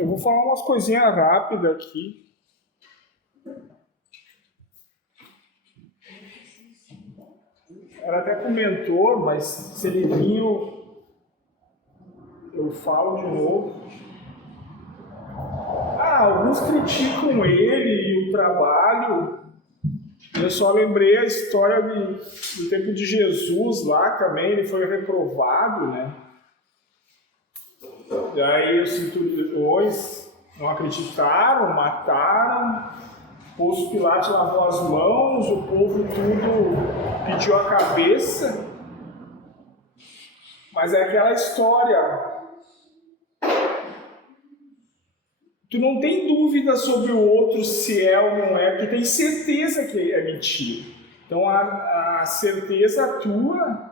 Eu vou falar umas coisinhas rápidas aqui. Ela até comentou, mas se ele vir, eu falo de novo. Alguns criticam ele e o trabalho. Eu só lembrei a história do tempo de Jesus lá também, ele foi reprovado, né? Daí os centuriões não acreditaram, mataram, Pôncio Pilatos lavou as mãos, o povo tudo pediu a cabeça. Mas é aquela história. Tu não tem dúvida sobre o outro se é ou não é, tu tem certeza que é mentira. Então a certeza tua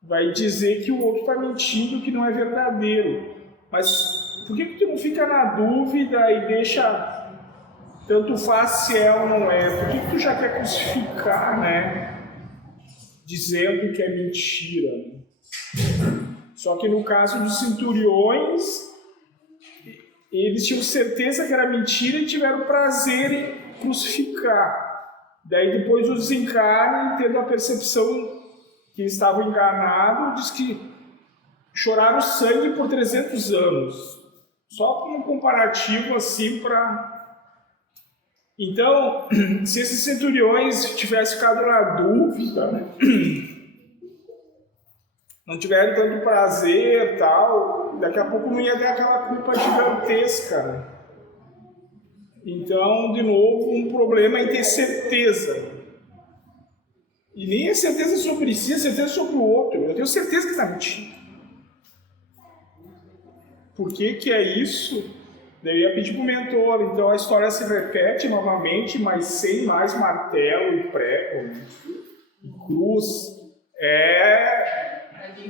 vai dizer que o outro está mentindo, que não é verdadeiro. Mas por que tu não fica na dúvida e deixa tanto faz se é ou não é? Por que tu já quer crucificar, né? Dizendo que é mentira. Só que no caso dos centuriões, eles tinham certeza que era mentira e tiveram prazer em crucificar. Daí depois o desencarne, tendo a percepção que estavam enganados, diz que choraram sangue por 300 anos. Só como um comparativo assim para... Então, se esses centuriões tivessem ficado na dúvida, né? Não tiveram tanto prazer e tal, daqui a pouco não ia ter aquela culpa gigantesca, né? Então, de novo, um problema em ter certeza. E nem é certeza sobre si, é certeza sobre o outro. Eu tenho certeza que está mentindo. Por que é isso? Daí eu ia pedir para o mentor. Então a história se repete novamente, mas sem mais martelo e prego e cruz.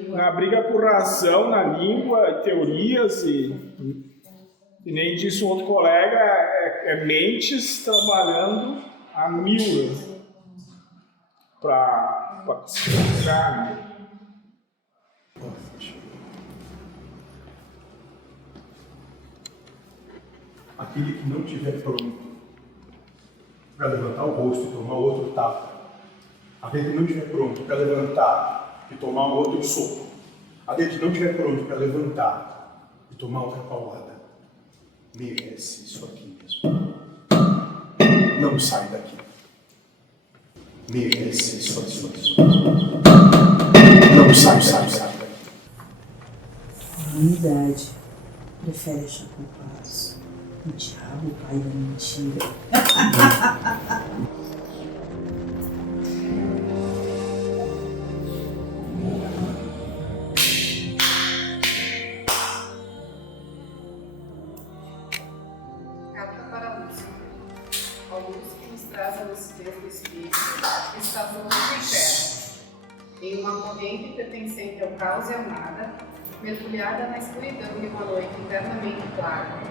Na briga por razão, na língua, teorias e nem disse o outro colega, mentes trabalhando a mil para se explicar, né? Aquele que não estiver pronto para levantar o rosto e tomar outro tapa, aquele que não estiver pronto para levantar e tomar outro soco, aquele que não estiver pronto para levantar e tomar outra paulada, merece isso aqui mesmo. Não sai daqui. Merece isso aqui mesmo. Não sai daqui. A humanidade prefere achar culpados. O diabo, o pai da mentira. Carta para a luz. A luz que nos traz a lucidez do espírito está voando no inferno, em uma corrente pertencente ao caos e ao nada, mergulhada na escuridão de uma noite internamente clara.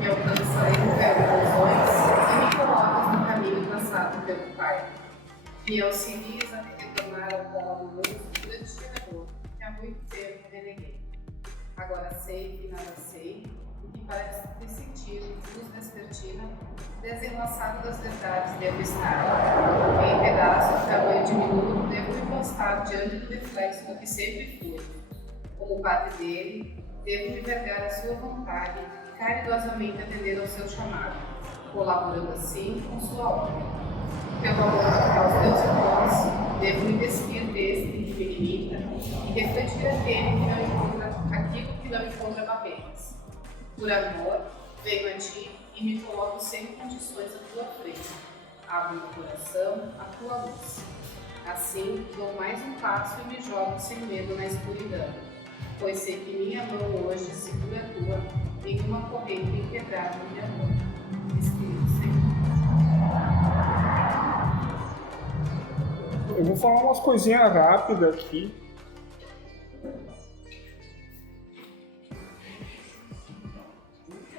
Me alcança em ilusões e me colocas no caminho traçado pelo Pai. Me auxilias a retornar ao polo amoroso grande gerador que há muito tempo reneguei. Agora sei que nada sei, e que para te sentir luz vespertina, desenlaçado das verdades devo estar. Em pedaços, tamanho diminuto, devo me postar diante do reflexo do que sempre fui. Como parte dele, devo me vergar a sua vontade e caridosamente atender ao seu chamado, colaborando assim com sua obra. Pelo amor aos teus irmãos, devo me despir deste que me limita e refletir aquilo que não encontra barreiras. Por amor, venho a ti e me coloco sem condições à tua frente. Abro meu coração à tua luz. Assim, dou mais um passo e me jogo sem medo na escuridão, pois sei que minha mão hoje segura a tua em uma corrente inquebrável de amor. Espírito Senhor. Eu vou falar umas coisinhas rápidas aqui.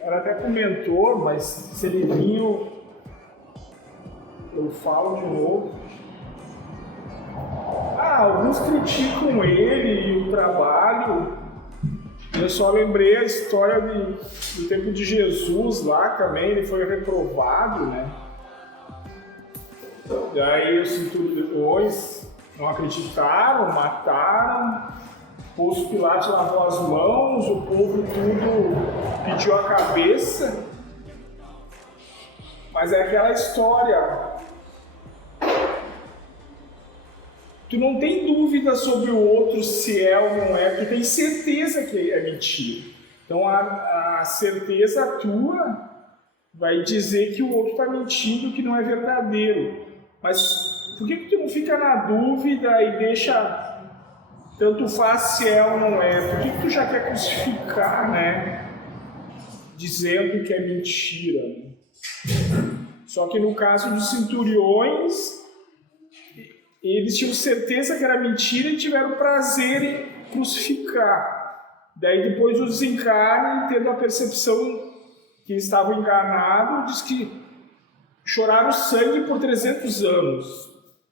Ela até comentou, mas se ele vir, eu falo de novo. Alguns criticam ele e o trabalho. Eu só lembrei a história do tempo de Jesus lá também, ele foi reprovado, né? Daí os centuriões não acreditaram, mataram, Pôncio Pilatos lavou as mãos, o povo tudo pediu a cabeça. Mas é aquela história. Tu não tem dúvida sobre o outro se é ou não é, tu tem certeza que é mentira. Então a certeza tua vai dizer que o outro está mentindo, que não é verdadeiro. Mas por que tu não fica na dúvida e deixa tanto faz se é ou não é? Por que tu já quer crucificar, né? Dizendo que é mentira. Só que no caso dos centuriões, eles tinham certeza que era mentira e tiveram prazer em crucificar. Daí depois o desencarne, tendo a percepção que estavam enganados, diz que choraram sangue por 300 anos.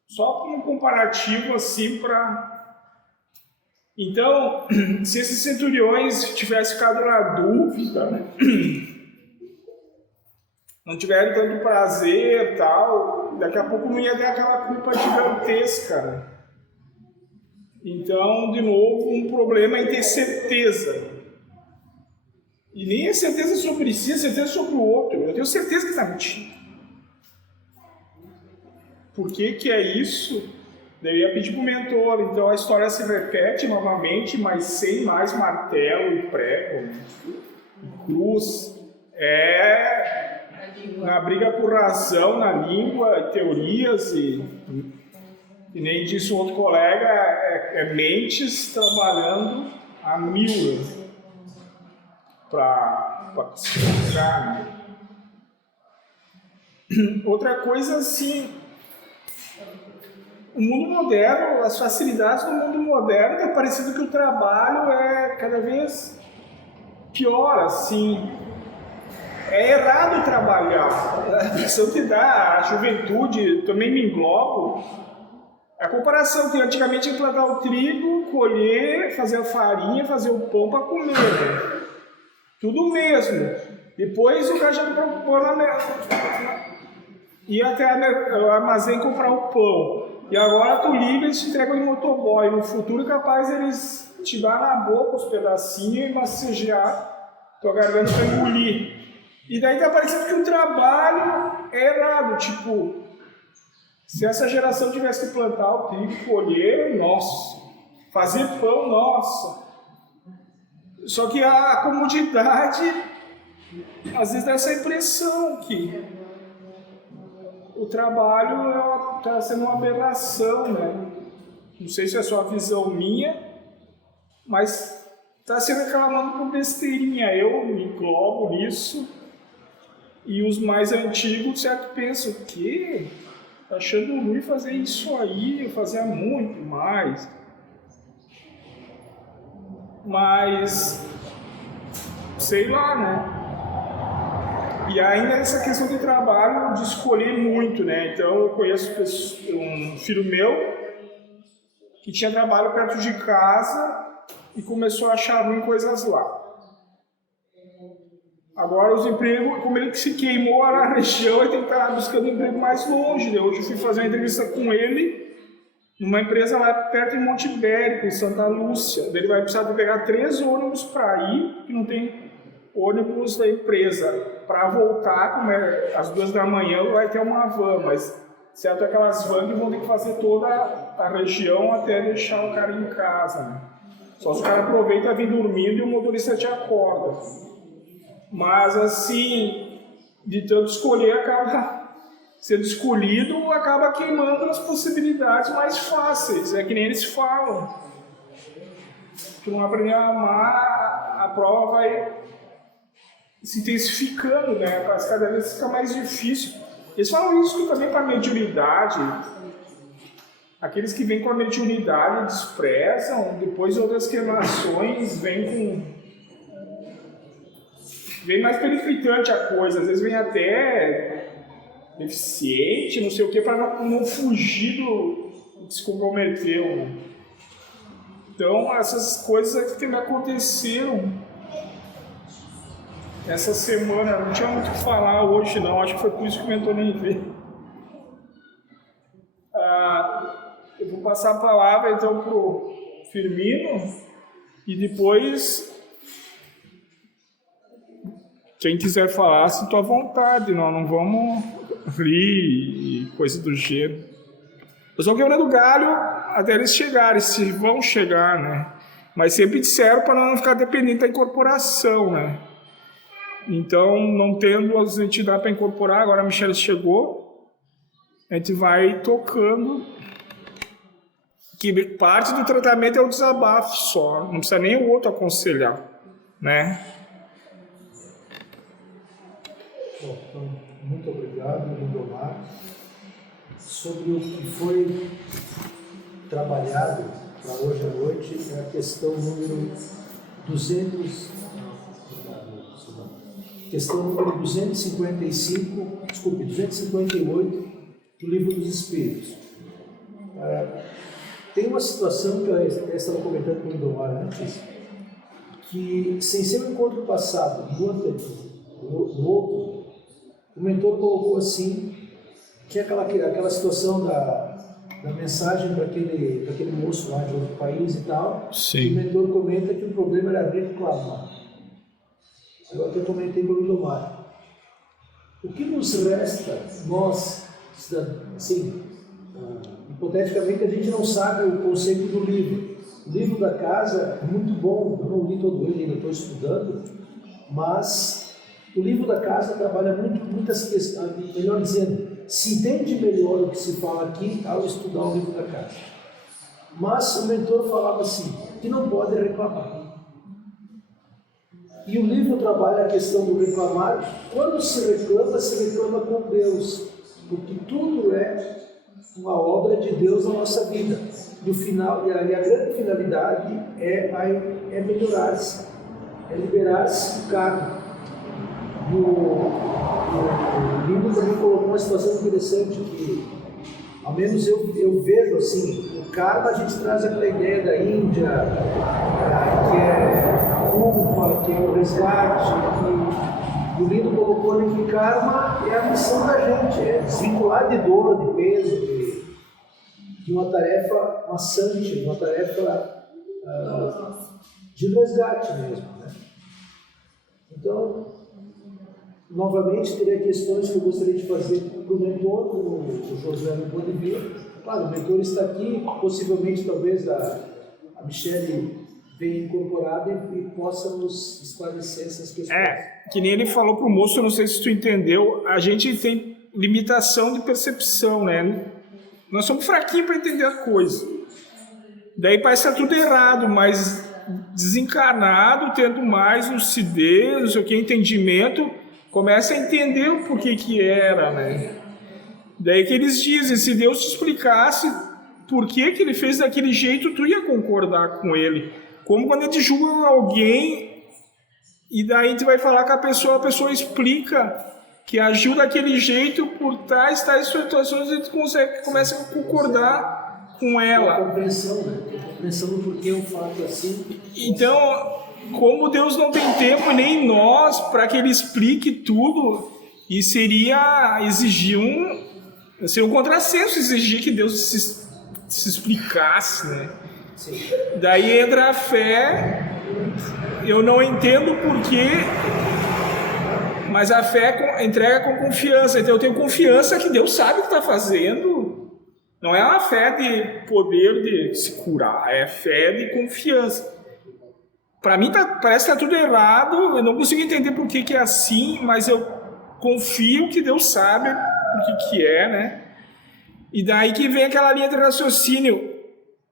Só como um comparativo assim para... Então, se esses centuriões tivessem ficado na dúvida, né? Não tiveram tanto prazer e tal, daqui a pouco não ia ter aquela culpa gigantesca, né? Então, de novo, um problema em ter certeza. E nem é certeza sobre si, é certeza sobre o outro. Eu tenho certeza que está mentindo. Por que é isso? Daí eu ia pedir para o mentor. Então a história se repete novamente, mas sem mais martelo e prego, e cruz. Na briga por razão, na língua, teorias e nem disse o outro colega, mentes trabalhando a mil para se explicar, né? Outra coisa assim, o mundo moderno, as facilidades do mundo moderno, é parecido que o trabalho é cada vez pior, assim. É errado trabalhar. A impressão que dá, a juventude, também me englobo. A comparação que antigamente ia plantar o trigo, colher, fazer a farinha, fazer o pão para comer. Né? Tudo mesmo. Depois o cara já pôr ia até o armazém comprar o pão. E agora tu liga e eles te entregam em motoboy. No futuro é capaz eles te dar na boca os pedacinhos e massagear tua garganta para engolir. E daí tá parecendo que o trabalho é errado, tipo, se essa geração tivesse que plantar o trigo, colher, nossa, fazer pão, nossa. Só que a comodidade, às vezes dá essa impressão que o trabalho está sendo uma aberração, né? Não sei se é só a visão minha, mas está sendo reclamando por besteirinha. Eu me englobo nisso. E os mais antigos, certo, pensam, o quê? Tá achando ruim fazer isso aí, eu fazia muito mais. Mas, sei lá, né? E ainda essa questão de trabalho, de escolher muito, né? Então, eu conheço um filho meu que tinha trabalho perto de casa e começou a achar ruim coisas lá. Agora os empregos, como ele se queimou na região, ele tem que estar buscando um emprego mais longe. Né? Hoje eu fui fazer uma entrevista com ele, numa empresa lá perto em Monte Ibérico, em Santa Lúcia. Ele vai precisar de pegar 3 ônibus para ir, que não tem ônibus da empresa. Para voltar, como é às 2 da manhã, vai ter uma van, mas certo é aquelas vans que vão ter que fazer toda a região até deixar o cara em casa. Né? Só se o cara aproveita e vir dormindo e o motorista te acorda. Mas assim, de tanto escolher, acaba sendo escolhido, acaba queimando as possibilidades mais fáceis. É que nem eles falam. Tu não aprender a amar, a prova vai se intensificando, né? Cada vez fica mais difícil. Eles falam isso também para a mediunidade. Aqueles que vêm com a mediunidade desprezam, depois outras queimações vêm mais periclitante a coisa, às vezes vem até deficiente, não sei o que, para não fugir do que se comprometeu. Então, essas coisas aqui que me aconteceram essa semana, não tinha muito o que falar hoje não, acho que foi por isso que o mentor nem veio. Eu vou passar a palavra então pro Firmino e depois quem quiser falar, sinta à vontade, nós não vamos rir e coisa do gênero. Eu estou quebrando galho até eles chegarem, se vão chegar, né? Mas sempre disseram para não ficar dependente da incorporação, né? Então, não tendo as entidades para incorporar, agora a Michelle chegou, a gente vai tocando, que parte do tratamento é o desabafo só, não precisa nem o outro aconselhar, né? Bom, então, muito obrigado, Lindomar. Sobre o que foi trabalhado para hoje à noite, é a questão número 258 do Livro dos Espíritos. Tem uma situação que eu estava comentando com o Lindomar antes, que sem ser um encontro passado do outro, o mentor colocou assim, que é aquela situação da mensagem para aquele moço lá de outro país e tal. Sim. O mentor comenta que o problema era reclamar. Eu até comentei com o Lindomar. O que nos resta, nós, assim, hipoteticamente a gente não sabe o conceito do livro. O livro da casa é muito bom, eu não li todo ele, ainda estou estudando, mas o livro da casa trabalha muitas questões, melhor dizendo, se entende melhor o que se fala aqui ao estudar o livro da casa. Mas o mentor falava assim, que não pode reclamar. E o livro trabalha a questão do reclamar. Quando se reclama com Deus, porque tudo é uma obra de Deus na nossa vida. No final, e a grande finalidade é melhorar-se, é liberar-se do karma. O livro também colocou uma situação interessante que, ao menos eu vejo assim, o karma a gente traz aquela ideia da Índia, que é a culpa, que é o resgate, que o livro colocou ali que karma é a missão da gente, é desvincular de dor, de peso, de uma tarefa maçante, uma tarefa de resgate mesmo, né? Então, novamente, teria questões que eu gostaria de fazer para o mentor, como o Josué não pôde vir. Claro, o mentor está aqui, possivelmente, talvez, a Michelle venha incorporada e possa nos esclarecer essas questões. Que nem ele falou para o moço, eu não sei se tu entendeu, a gente tem limitação de percepção, né? Nós somos fraquinhos para entender a coisa. Daí parece que está tudo errado, mas desencarnado, tendo mais lucidez, não sei o que, entendimento, começa a entender o porquê que era, né? Daí que eles dizem, se Deus te explicasse por que ele fez daquele jeito, tu ia concordar com ele. Como quando a gente julga alguém e daí a gente vai falar com a pessoa explica que agiu daquele jeito por tais situações, a gente começa a concordar com ela. A compreensão, né? A compreensão do porquê um fato assim. Então, como Deus não tem tempo, nem nós, para que Ele explique tudo, e seria exigir um contrassenso, exigir que Deus se explicasse, né? Sim. Daí entra a fé, eu não entendo porquê, mas a fé entrega com confiança, então eu tenho confiança que Deus sabe o que está fazendo, não é uma fé de poder de se curar, é fé de confiança. Para mim parece que está tudo errado, eu não consigo entender por que é assim, mas eu confio que Deus sabe por que é, né? E daí que vem aquela linha de raciocínio,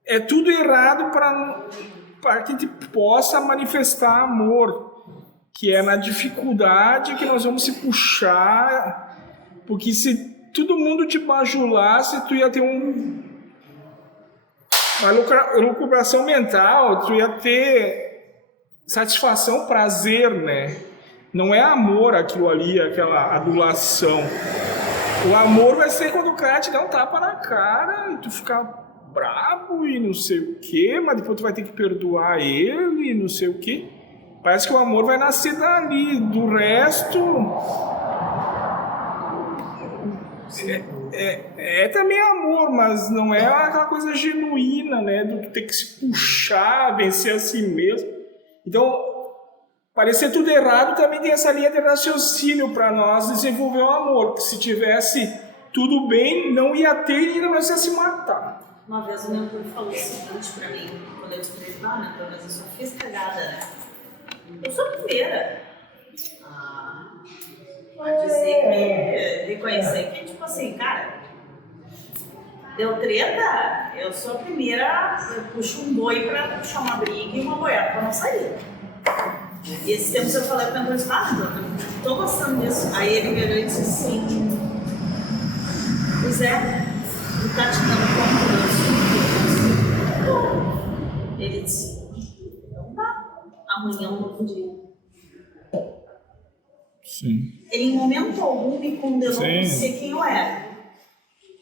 é tudo errado para que a gente possa manifestar amor, que é na dificuldade que nós vamos se puxar, porque se todo mundo te bajulasse, tu ia ter uma lucubração mental, tu ia ter satisfação, prazer, né? Não é amor aquilo ali, aquela adulação. O amor vai ser quando o cara te dá um tapa na cara e tu ficar brabo e não sei o quê, mas depois tu vai ter que perdoar ele e não sei o quê. Parece que o amor vai nascer dali, do resto... É também amor, mas não é aquela coisa genuína, né? Do ter que se puxar, vencer a si mesmo. Então, parecer tudo errado também tem essa linha de raciocínio para nós desenvolver o amor. Que se tivesse tudo bem, não ia ter e ainda não ia se matar. Uma vez o mentor falou o seguinte pra mim, quando eu descobri, mentor, mas eu só fiz cagada, né? Eu sou a primeira a dizer que, reconhecer que, tipo assim, cara, deu treta, eu sou a primeira, eu puxo um boi pra puxar uma briga e uma boiada pra não sair. E esse tempo eu falei pra ele, eu tô gostando disso. Aí ele virou e disse assim, pois é, tu tá te dando conta disso? Ele disse, então tá, amanhã é um novo dia. Sim. Ele em momento algum me condenou Sim. por ser quem eu era.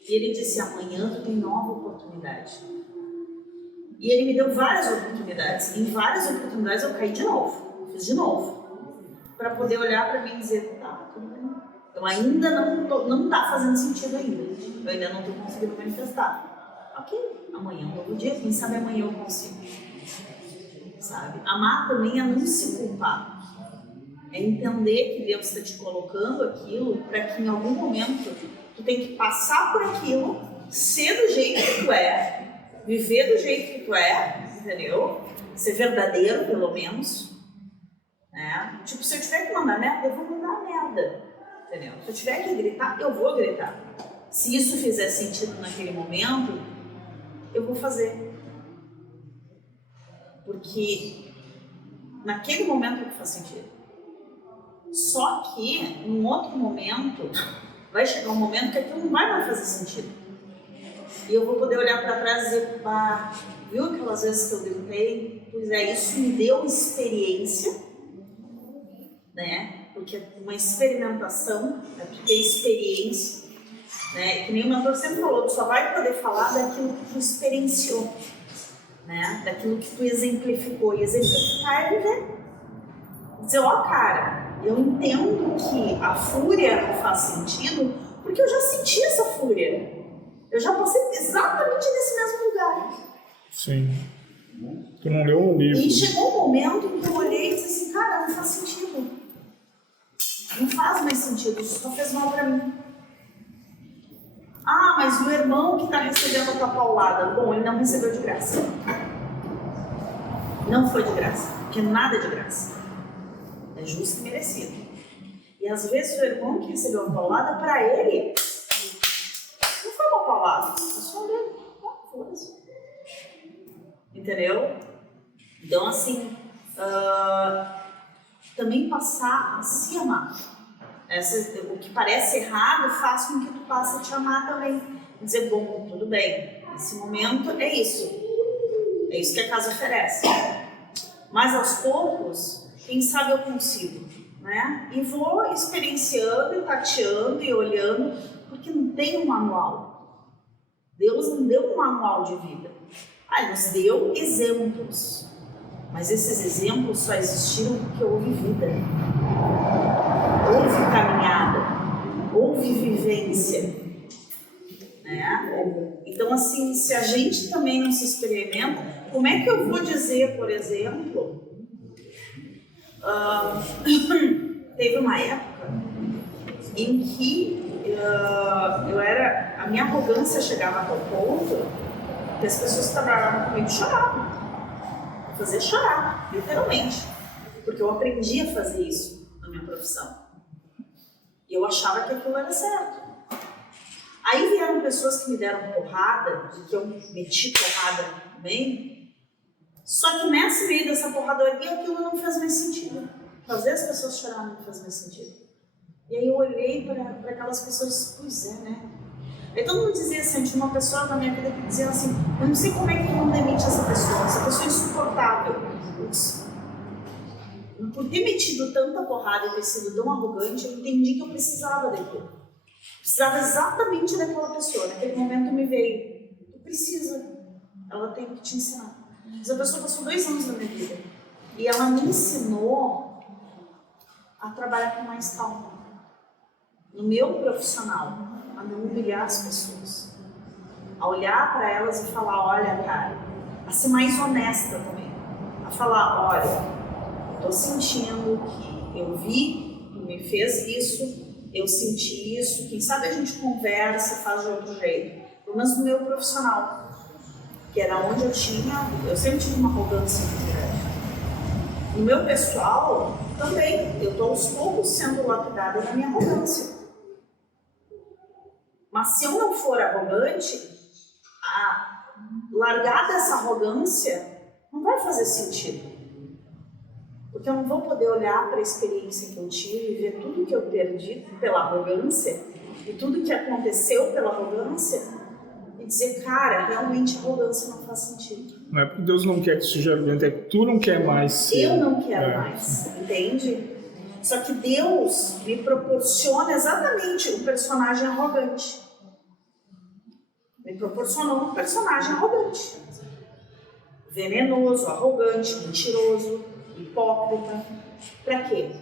E ele disse, amanhã tu tem nova oportunidade. E ele me deu várias oportunidades. Em várias oportunidades eu caí de novo. Fiz de novo. Para poder olhar para mim e dizer, tá, tudo bem. Então ainda não tá fazendo sentido ainda. Eu ainda não estou conseguindo manifestar. Ok, amanhã é um novo dia. Quem sabe amanhã eu consigo. Sabe? Amar também é não se culpar. É entender que Deus está te colocando aquilo para que em algum momento tu tem que passar por aquilo, ser do jeito que tu é, viver do jeito que tu é, entendeu? Ser verdadeiro, pelo menos. Né? Tipo, se eu tiver que mandar merda, eu vou mandar merda. Entendeu? Se eu tiver que gritar, eu vou gritar. Se isso fizer sentido naquele momento, eu vou fazer. Porque naquele momento é que faz sentido. Só que, num outro momento, vai chegar um momento que aquilo não vai mais fazer sentido. E eu vou poder olhar para trás e dizer, viu aquelas vezes que eu gritei? Pois é, isso me deu experiência, né? Porque é uma experimentação, é porque é experiência, né? Que nem o mentor sempre falou, tu só vai poder falar daquilo que tu experienciou, né? Daquilo que tu exemplificou. E exemplificar é viver. Dizer, cara, eu entendo que a fúria não faz sentido porque eu já senti essa fúria. Eu já passei exatamente nesse mesmo lugar. Sim. Tu não leu um livro. E chegou um momento em que eu olhei e disse assim, cara, não faz sentido. Não faz mais sentido, isso só fez mal pra mim. Ah, mas o irmão que tá recebendo a tua paulada, bom, ele não recebeu de graça. Não foi de graça, porque nada é de graça. É justo e merecido. E às vezes o irmão que recebeu uma paulada, pra ele, não foi uma paulada, foi só dele. Foda-se. Entendeu? Então, assim, também passar a se amar. O que parece errado faz com que tu passe a te amar também. Dizer, bom, tudo bem, nesse momento é isso. É isso que a casa oferece. Mas aos poucos, quem sabe eu consigo, né? E vou experienciando, e tateando e olhando, porque não tem um manual. Deus não deu um manual de vida. Ele nos deu exemplos. Mas esses exemplos só existiram porque houve vida. Houve caminhada. Houve vivência. Né? Então, assim, se a gente também não se experimenta, como é que eu vou dizer, por exemplo... teve uma época em que a minha arrogância chegava a tal ponto que as pessoas que trabalhavam comigo choravam. Fazia chorar, literalmente. Porque eu aprendi a fazer isso na minha profissão. E eu achava que aquilo era certo. Aí vieram pessoas que me deram porrada, e que eu meti porrada também. Só que nesse meio dessa porradaria aquilo não fez mais sentido. Fazer as pessoas chorarem não fez mais sentido. E aí eu olhei para aquelas pessoas, pois é, né? Aí todo mundo dizia assim, tinha uma pessoa na minha vida que dizia assim, eu não sei como é que não demite essa pessoa é insuportável. Putz, por ter metido tanta porrada e ter sido tão arrogante, eu entendi que eu precisava daquilo. Precisava exatamente daquela pessoa. Naquele momento me veio, tu precisa. ela tem que te ensinar. Mas a pessoa passou 2 anos da minha vida e ela me ensinou a trabalhar com mais calma. No meu profissional, a não humilhar as pessoas. A olhar para elas e falar, olha, cara, a ser mais honesta também. A falar, olha, tô sentindo que eu vi, tu me fez isso, eu senti isso, quem sabe a gente conversa, faz de outro jeito. Pelo menos no meu profissional, que era onde eu sempre tive uma arrogância muito grande. No meu pessoal, também, eu tô aos poucos sendo lapidada na minha arrogância. Mas se eu não for arrogante, a largar dessa arrogância não vai fazer sentido. Porque eu não vou poder olhar para a experiência que eu tive e ver tudo que eu perdi pela arrogância e tudo que aconteceu pela arrogância e dizer, cara, realmente a arrogância não faz sentido. Não é porque Deus não quer que seja arrogante, é que tu não quer mais ser. Eu não quero mais, entende? Só que Deus me proporciona exatamente o personagem arrogante. Me proporcionou um personagem arrogante. Venenoso, arrogante, mentiroso, hipócrita. Para quê?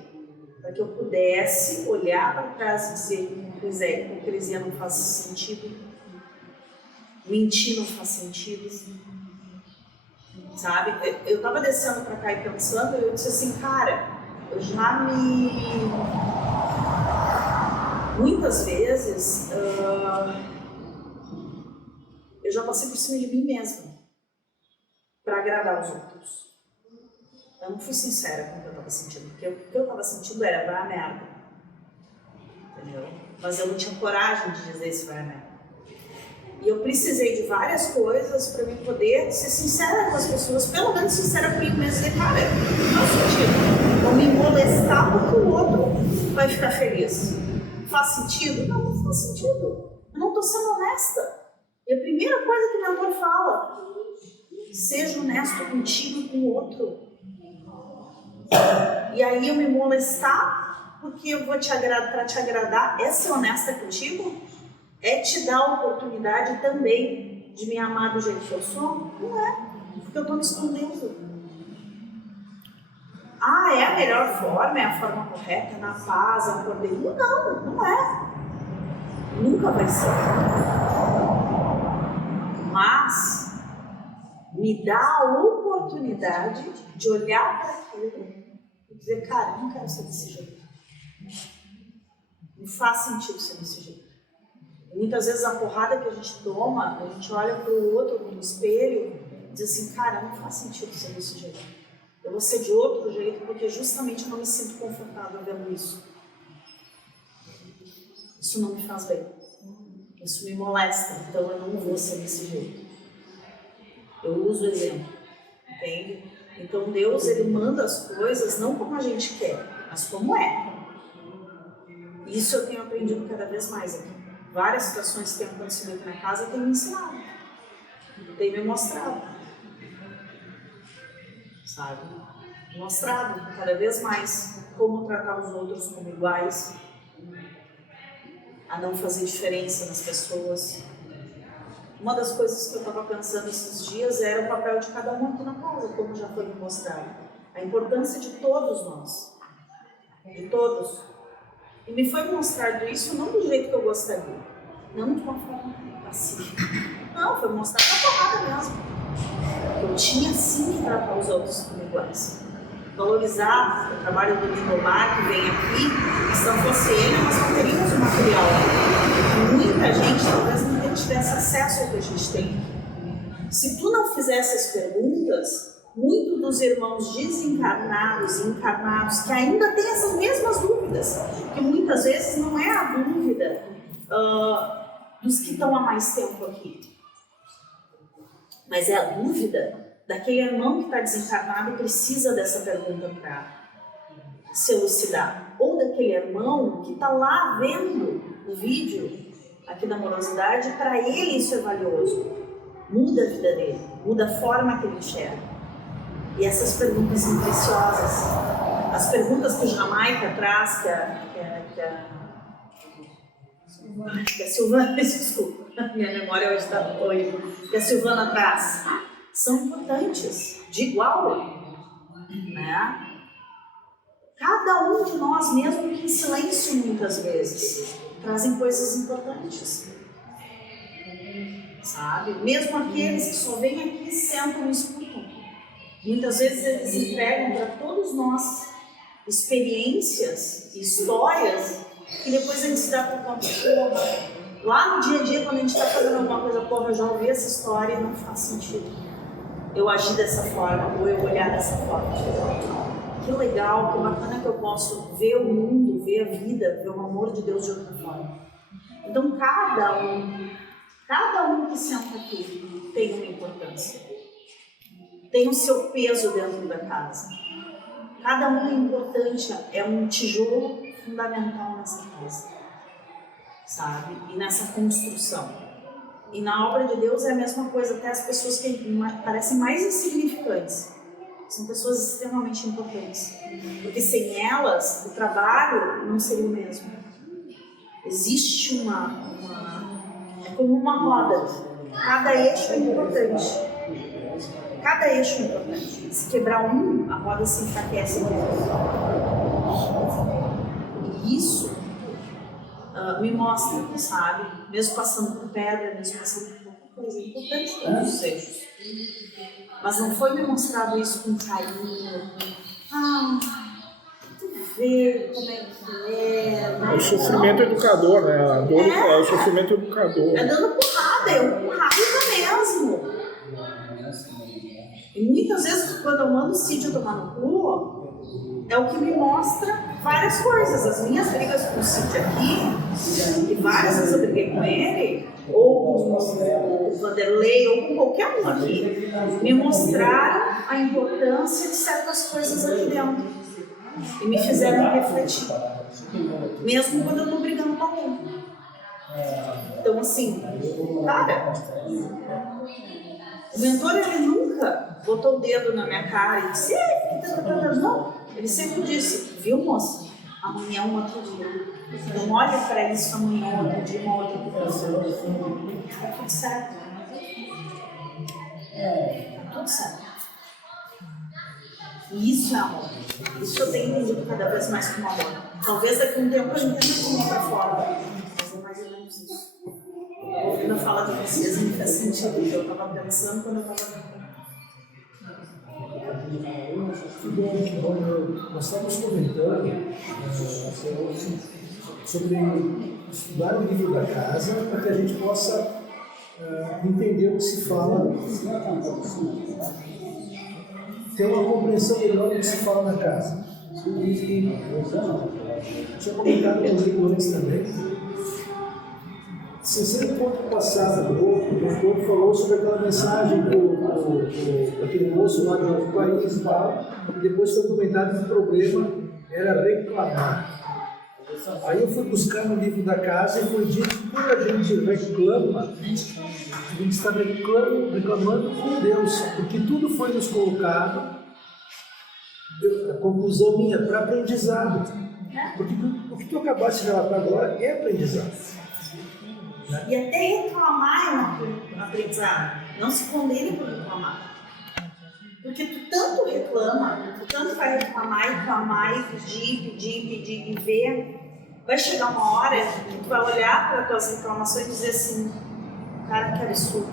Para que eu pudesse olhar para trás e dizer, pois é, hipocrisia não faz sentido, mentir não faz sentido, sabe? Eu estava descendo para cá e pensando, e eu disse assim, cara, eu já muitas vezes, eu já passei por cima de mim mesma para agradar os outros. Eu não fui sincera com o que eu estava sentindo, porque o que eu estava sentindo era vai a merda, entendeu? Mas eu não tinha coragem de dizer isso vai a merda. E eu precisei de várias coisas para mim poder ser sincera com as pessoas, pelo menos sincera comigo mesmo, dizer, cara, não faz sentido. Eu me molestar porque o outro vai ficar feliz. Faz sentido? Não, não faz sentido. Eu não estou sendo honesta. E a primeira coisa que o mentor fala, seja honesto contigo e com o outro. E aí eu me molestar porque eu vou para te agradar, é ser honesta contigo? É te dar a oportunidade também de me amar do jeito que eu sou? Não é, porque eu estou me escondendo. Ah, é a melhor forma, é a forma correta, na paz, é o cordeiro? Não, não é. Nunca vai ser. Mas me dá a oportunidade de olhar para aquilo e dizer, cara, eu não quero ser desse jeito. Não faz sentido ser desse jeito. E muitas vezes a porrada que a gente toma, a gente olha para o outro no espelho e diz assim, cara, não faz sentido ser desse jeito. Eu vou ser de outro jeito porque justamente eu não me sinto confortável vendo isso. Isso não me faz bem. Isso me molesta, então eu não vou ser desse jeito. Eu uso o exemplo, entende? Então Deus, ele manda as coisas não como a gente quer, mas como é. Isso eu tenho aprendido cada vez mais aqui. Várias situações que têm acontecido aqui na casa têm me ensinado, têm me mostrado, sabe? Mostrado cada vez mais como tratar os outros como iguais, a não fazer diferença nas pessoas. Uma das coisas que eu estava pensando esses dias era o papel de cada um aqui na casa, como já foi me mostrado. A importância de todos nós, de todos. E me foi mostrado isso não do jeito que eu gostaria, não de uma forma pacífica. Não, foi mostrado na porrada mesmo. Eu tinha sim que tratar os outros como iguais. Valorizar o trabalho do Lindomar, que vem aqui, se não fosse ele, nós não teríamos o material. Muita gente talvez não tivesse acesso ao que a gente tem. Se tu não fizesse as perguntas, muitos dos irmãos desencarnados e encarnados que ainda têm essas mesmas dúvidas, que muitas vezes não é a dúvida dos que estão há mais tempo aqui, mas é a dúvida daquele irmão que está desencarnado e precisa dessa pergunta para se elucidar, ou daquele irmão que está lá vendo o vídeo aqui da amorosidade, para ele isso é valioso, muda a vida dele, muda a forma que ele enxerga. E essas perguntas são preciosas. As perguntas que o Jamaica traz, que a que a Silvana, desculpa, minha memória hoje está doida, que a Silvana traz, são importantes, de igual, né? Cada um de nós, mesmo que em silêncio muitas vezes, trazem coisas importantes, sabe? Mesmo aqueles que só vêm aqui, sentam e escutam, muitas vezes eles entregam para todos nós experiências, histórias, que depois a gente se dá por conta, porra, lá no dia a dia, quando a gente está fazendo alguma coisa, porra, eu já ouvi essa história e não faz sentido eu agir dessa forma, ou eu olhar dessa forma. Que legal, que bacana que eu posso ver o mundo, ver a vida, ver o amor de Deus de outra forma. Então cada um que senta aqui tem uma importância, tem o seu peso dentro da casa. Cada um é importante, é um tijolo fundamental nessa casa, sabe? E nessa construção. E na obra de Deus é a mesma coisa, até as pessoas que parecem mais insignificantes são pessoas extremamente importantes, porque sem elas o trabalho não seria o mesmo. Existe é como uma roda, cada eixo é importante. Cada eixo é importante. Se quebrar um, a roda se enfraquece. E isso me mostra, sabe? Mesmo passando por pedra, mesmo passando por qualquer coisa, é importante todos os eixos. Mas não foi me mostrado isso com carinho. Tu vê como é que é. É o sofrimento educador, né? A dor é o sofrimento educador. É dando porrada, eu com raiva mesmo. E muitas vezes, quando eu mando o Cid tomar no cu, é o que me mostra várias coisas. As minhas brigas com o Cid aqui, e várias vezes eu briguei com ele, ou com o Vanderlei, ou com qualquer um aqui, me mostraram a importância de certas coisas aqui dentro. E me fizeram refletir. Mesmo quando eu estou brigando com alguém. Então, assim, cara, o mentor, ele nunca botou o dedo na minha cara e disse, não, ele sempre disse, viu, moça, amanhã é um outro dia. Não olha para isso amanhã, um outro dia, uma outra pessoa. Tá tudo certo. Tá tudo certo. E isso é amor. Isso eu tenho entendido cada vez mais como amor. Talvez daqui a um tempo eu entenda de uma outra forma, mas é mais ou menos isso. Ouvindo a fala de vocês me faz sentido o que eu estava pensando quando eu estava vendo. Que bom. Nós estamos comentando sobre estudar o livro da casa para que a gente possa entender o que se fala, ter uma compreensão melhor do que se fala na casa. E tinha comentado comigo antes também. Sempre no ponto passado, o doutor falou sobre aquela mensagem daquele moço lá de outro país e tal, e depois foi comentado que o problema era reclamar. Aí eu fui buscar no livro da casa e foi dito que quando a gente reclama, a gente está reclamando com Deus, porque tudo foi nos colocado, a conclusão minha, para aprendizado. Porque o que tu acabaste de relatar agora é aprendizado. E até reclamar é um aprendizado. Não se condene por reclamar. Porque tu tanto reclama, tu tanto vai reclamar e pedir e ver. Vai chegar uma hora que tu vai olhar para as tuas reclamações e dizer assim, cara, que absurdo.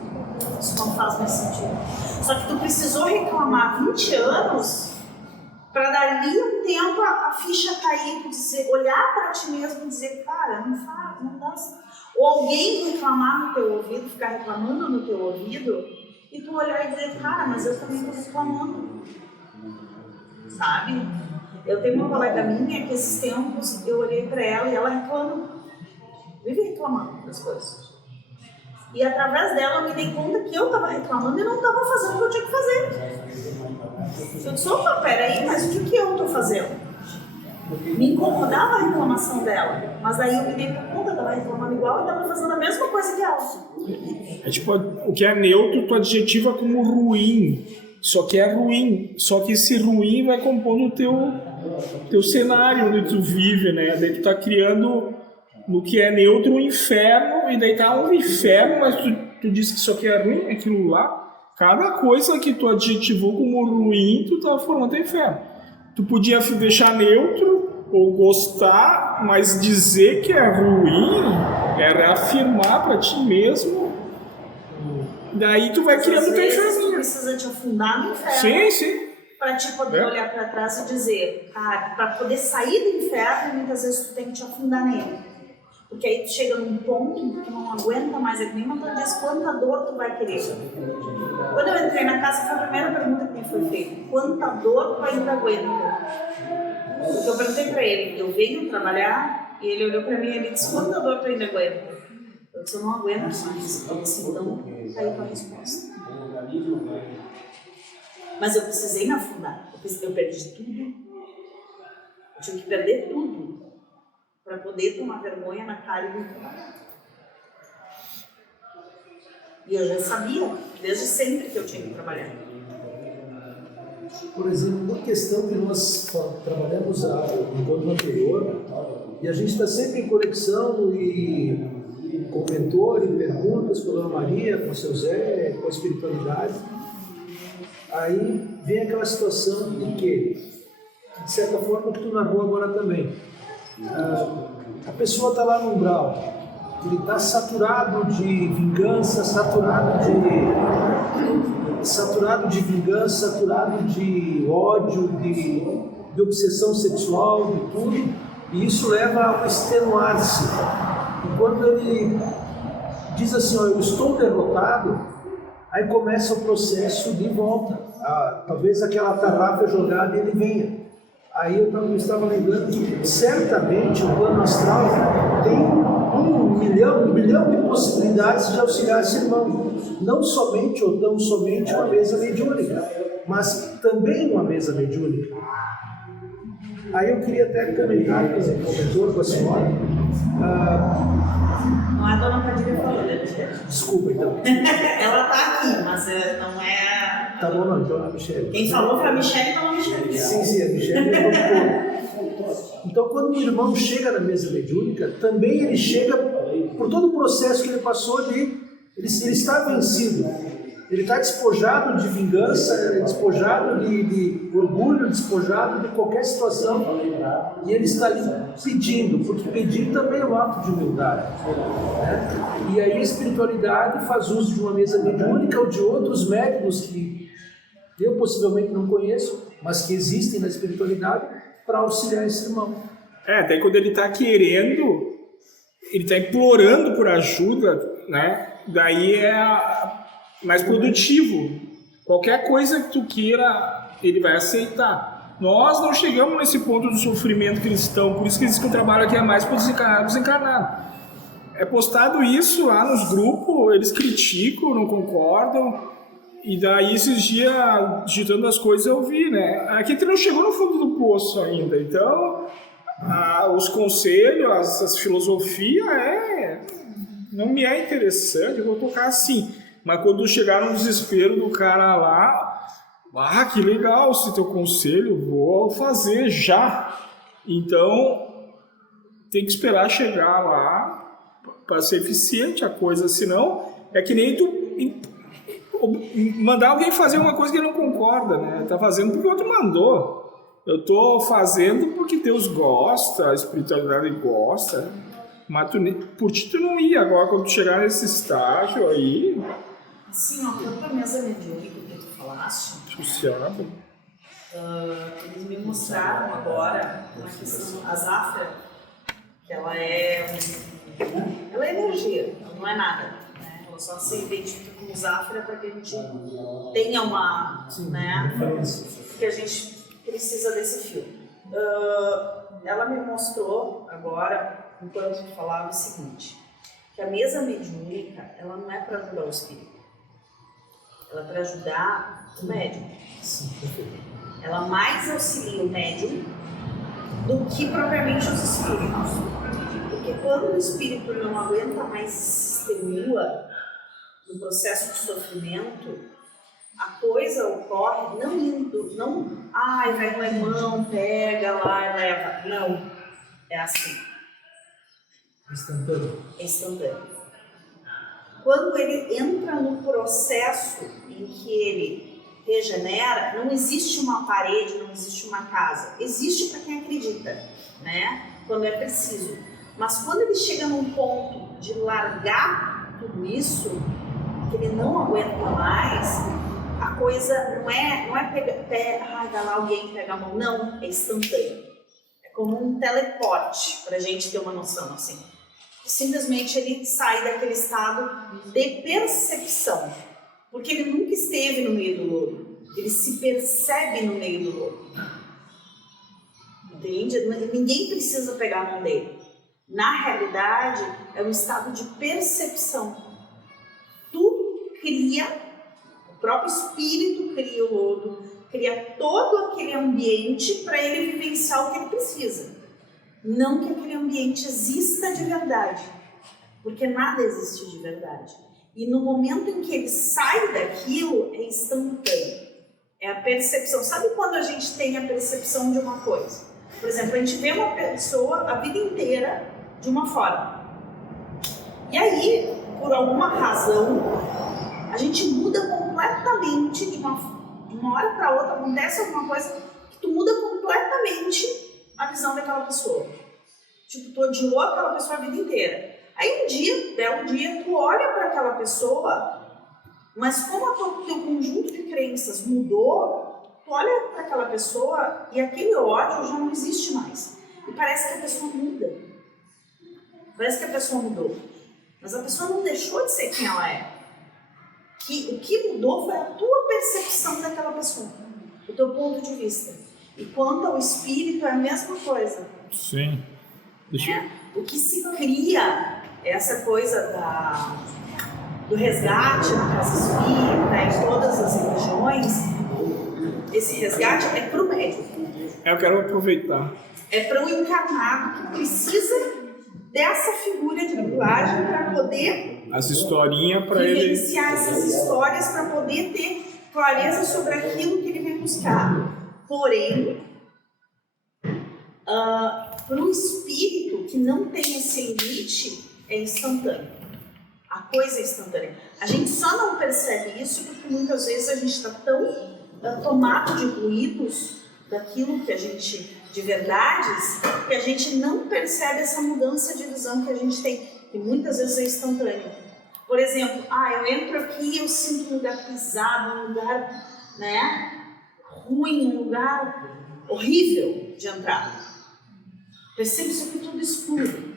Isso não faz mais sentido. Só que tu precisou reclamar 20 anos para dali um tempo a ficha cair, tu dizer, olhar para ti mesmo e dizer, cara, não faz, não dá assim. Ou alguém reclamar no teu ouvido, ficar reclamando no teu ouvido, e tu olhar e dizer, cara, mas eu também estou reclamando. Sabe? Eu tenho uma colega minha que esses tempos eu olhei para ela e ela reclama. Vive reclamando das coisas. E através dela eu me dei conta que eu estava reclamando e não estava fazendo o que eu tinha que fazer. Eu disse, opa, peraí, mas o que eu estou fazendo? Me incomodava a reclamação dela, mas aí eu me dei conta, eu estava reclamando igual e estava fazendo a mesma coisa que ela. É tipo, o que é neutro, tu adjetiva como ruim. Só que é ruim. Só que esse ruim vai compondo o teu cenário onde tu vive, né? Daí tu tá criando no que é neutro o inferno, e daí tá um inferno, mas tu disse que isso aqui é ruim, aquilo lá. Cada coisa que tu adjetivou como ruim, tu tá formando inferno. Tu podia deixar neutro ou gostar, mas dizer que é ruim é reafirmar pra ti mesmo. Daí tu vai criando teu inferno. Tu precisa te afundar no inferno. Sim, sim. Pra te poder olhar pra trás e dizer, pra poder sair do inferno, muitas vezes tu tem que te afundar nele. Porque aí tu chega num ponto que tu não aguenta mais, é que nem uma diz quanta dor tu vai querer. Quando eu entrei na casa, foi a primeira pergunta que me foi feita. Quanta dor tu ainda aguenta? Porque eu perguntei pra ele, eu venho trabalhar, e ele olhou pra mim e ele disse, quanta dor tu ainda aguenta? Eu disse, eu não aguento mais. Ele disse, então, aí tua resposta. Mas eu precisei me afundar. Eu perdi tudo. Eu tive que perder tudo para poder tomar vergonha na cara e me trabalhar. E eu já sabia, desde sempre, que eu tinha que trabalhar. Por exemplo, uma questão que nós trabalhamos no encontro anterior, e a gente está sempre em conexão e com o mentor, e perguntas com a Dona Maria, com o seu Zé, com a espiritualidade. Aí vem aquela situação de que, de certa forma, que tu narrou agora também. A pessoa está lá no umbral, ele está saturado de vingança, saturado de vingança, saturado de ódio, de obsessão sexual, de tudo, e isso leva a extenuar-se. E quando ele diz assim, ó, eu estou derrotado, aí começa o processo de volta. Talvez aquela tarrafa jogada ele venha. Aí eu estava lembrando que certamente o plano astral tem um milhão de possibilidades de auxiliar esse irmão. Não somente ou tão somente uma mesa mediúnica, mas também uma mesa mediúnica. Aí eu queria até comentar com o comentor, com a senhora. Não é a Dona Padilha falando, né, Michele? Desculpa, então. Ela está aqui, mas não é... Tá bom, não, então é a Michele. Quem falou foi a Michele, então a Michele. Sim, a Michele é o todo. Então, quando o irmão chega na mesa mediúnica, também ele chega por todo o processo que ele passou ele está vencido. Ele está despojado de vingança, despojado de orgulho, despojado de qualquer situação. E ele está ali pedindo, porque pedir também é um ato de humildade. Né? E aí a espiritualidade faz uso de uma mesa mediúnica ou de outros métodos que eu possivelmente não conheço, mas que existem na espiritualidade para auxiliar esse irmão. Até quando ele está querendo, ele está implorando por ajuda, né? Daí é mais produtivo. Qualquer coisa que tu queira, ele vai aceitar. Nós não chegamos nesse ponto do sofrimento cristão, por isso que diz que o trabalho aqui é mais para o desencarnado. É postado isso lá nos grupos, eles criticam, não concordam, e daí esses dias, digitando as coisas, eu vi, né? Aqui tu não chegou no fundo do poço ainda, então os conselhos, as filosofias, não me é interessante, eu vou tocar assim. Mas quando chegar no desespero do cara lá, que legal esse teu conselho, vou fazer já. Então, tem que esperar chegar lá para ser eficiente a coisa, senão é que nem tu mandar alguém fazer uma coisa que ele não concorda, né? Tá fazendo porque o outro mandou. Eu tô fazendo porque Deus gosta, a espiritualidade gosta, mas por ti tu não ia. Agora, quando tu chegar nesse estágio aí... Sim, ó, tanto a mesa mediúnica que tu falaste, Associado. eles me mostraram agora uma questão, a Zafra, que ela é energia, ela não é nada, né? Ela só se identifica como Zafra para que a gente tenha uma, né? Que a gente precisa desse fio. Ela me mostrou agora, enquanto tu falava, o seguinte, que a mesa mediúnica, ela não é para ajudar o espírito. Ela é para ajudar o médium. Ela mais auxilia o médium do que propriamente os espíritos. Porque quando o espírito não aguenta mais, se extenua no processo de sofrimento, a coisa ocorre vai no irmão, pega lá e leva. Não, é assim. Instantâneo. É instantâneo. Quando ele entra no processo em que ele regenera, não existe uma parede, não existe uma casa. Existe para quem acredita, né? Quando é preciso. Mas quando ele chega num ponto de largar tudo isso, que ele não aguenta mais, a coisa não é pegar, vai lá alguém pega a mão, não, é instantâneo. É como um teleporte, para a gente ter uma noção assim. Simplesmente ele sai daquele estado de percepção, porque ele nunca esteve no meio do lodo, ele se percebe no meio do lodo. Entende? Ninguém precisa pegar a mão dele. Na realidade, é um estado de percepção. Tu cria, o próprio espírito cria o lodo, cria todo aquele ambiente para ele vivenciar o que ele precisa. Não que aquele ambiente exista de verdade, porque nada existe de verdade. E no momento em que ele sai daquilo, é instantâneo. É a percepção. Sabe quando a gente tem a percepção de uma coisa? Por exemplo, a gente vê uma pessoa a vida inteira de uma forma. E aí, por alguma razão, a gente muda completamente de uma hora para outra, acontece alguma coisa que tu muda completamente a visão daquela pessoa. Tipo, tu odiou aquela pessoa a vida inteira. Aí um dia, belo dia, tu olha para aquela pessoa, mas como o teu conjunto de crenças mudou, tu olha para aquela pessoa e aquele ódio já não existe mais. E parece que a pessoa muda. Parece que a pessoa mudou. Mas a pessoa não deixou de ser quem ela é. O que mudou foi a tua percepção daquela pessoa, o teu ponto de vista. E quanto ao espírito é a mesma coisa. Sim. O que se cria, essa coisa do resgate na casa espírita, em todas as religiões, esse resgate é para o médium. Eu quero aproveitar. É para o encarnado que precisa dessa figura de linguagem para poder As historinhas para ele. vivenciar essas histórias, para poder ter clareza sobre aquilo que ele vem buscar. Porém, para um espírito que não tem esse limite, é instantâneo. A coisa é instantânea. A gente só não percebe isso porque muitas vezes a gente está tão tomado de ruídos daquilo que a gente, de verdades, que a gente não percebe essa mudança de visão que a gente tem, que muitas vezes é instantânea. Por exemplo, eu entro aqui e eu sinto um lugar pisado, um lugar, ruim, um lugar horrível de entrar. Percebo isso aqui tudo escuro.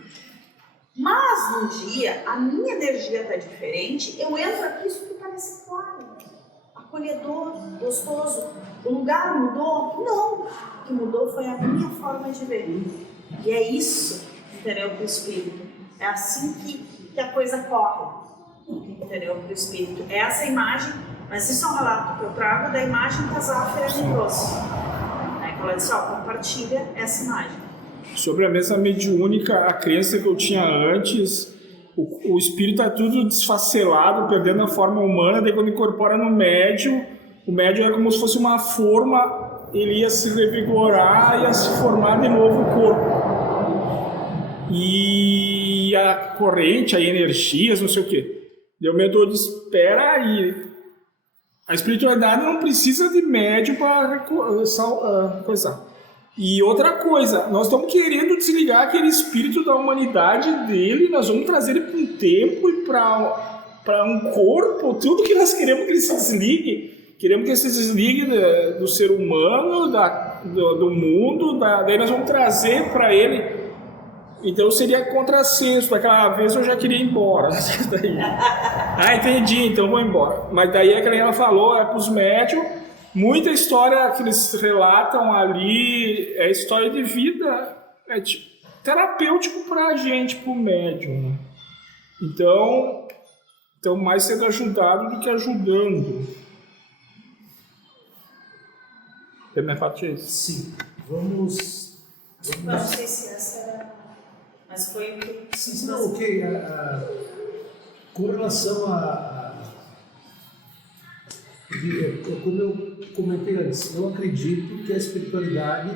Mas num dia, a minha energia está diferente, eu entro aqui e isso aqui parece claro, acolhedor, gostoso. O lugar mudou? Não. O que mudou foi a minha forma de ver. E é isso, entendeu, para o espírito. É assim que a coisa corre. Entendeu? Para o espírito. É essa imagem, mas isso é um relato que eu trago da imagem que a Zafira me trouxe. Ela disse, compartilha essa imagem. Sobre a mesa mediúnica, a crença que eu tinha antes, o espírito está tudo desfacelado, perdendo a forma humana, daí quando incorpora no médium, o médium é como se fosse uma forma, ele ia se revigorar, ia se formar de novo o corpo. E a corrente, a energias, não sei o quê. Deu medo de espera aí. A espiritualidade não precisa de médium para coisar. E outra coisa, nós estamos querendo desligar aquele espírito da humanidade dele, nós vamos trazer ele para um tempo e para um corpo, tudo que nós queremos que ele se desligue. Queremos que ele se desligue do ser humano, do mundo, daí nós vamos trazer para ele. Então seria contrassenso, daquela vez eu já queria ir embora. Entendi, então vou embora. Mas daí é que ela falou, é para os médiums, muita história que eles relatam ali, é história de vida, é tipo, terapêutico para a gente, para o médium. Né? Então mais sendo ajudado do que ajudando. Tem minha parte isso? Sim, vamos... Não sei se essa era... Mas foi o que... Sim, não, ok. Com relação como eu comentei antes, eu acredito que a espiritualidade,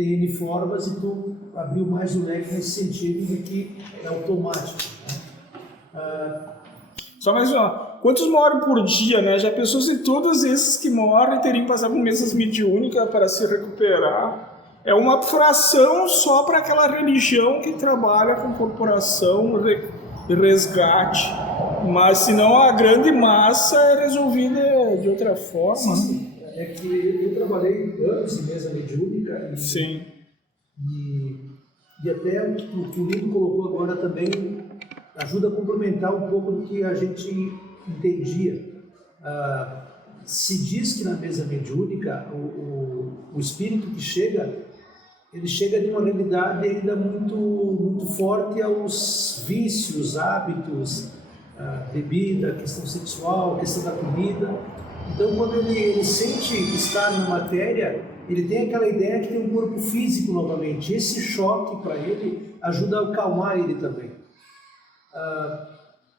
tem N formas e tu abriu mais o leque nesse sentido de que é automático. Né? Só mais uma. Quantos morrem por dia, né? Já pensou se todos esses que morrem teriam que passar por mesas mediúnicas para se recuperar? É uma fração só para aquela religião que trabalha com corporação e resgate. Mas senão a grande massa é resolvida de outra forma. Sim, é que eu trabalhei anos em mesa mediúnica Sim. E até o que o Lindo colocou agora também ajuda a complementar um pouco do que a gente entendia. Se diz que na mesa mediúnica o espírito que chega, ele chega de uma realidade ainda muito forte aos vícios, hábitos, bebida, questão sexual, questão da comida. Então, quando ele sente estar na matéria, ele tem aquela ideia que tem um corpo físico novamente. Esse choque para ele ajuda a acalmar ele também.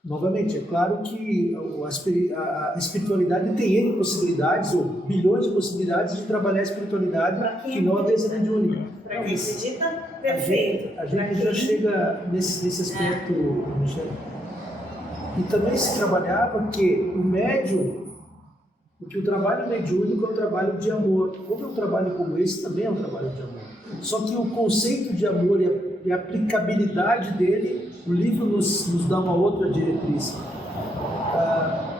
Novamente, é claro que a espiritualidade tem N possibilidades, ou bilhões de possibilidades de trabalhar a espiritualidade que não a mesa mediúnica. Para quem acredita, perfeito. A gente já chega nesse aspecto, Michele. E também se trabalhava que o médium, porque o trabalho mediúnico é um trabalho de amor. Como é um trabalho como esse, também é um trabalho de amor. Só que o conceito de amor e a aplicabilidade dele, o livro nos dá uma outra diretriz.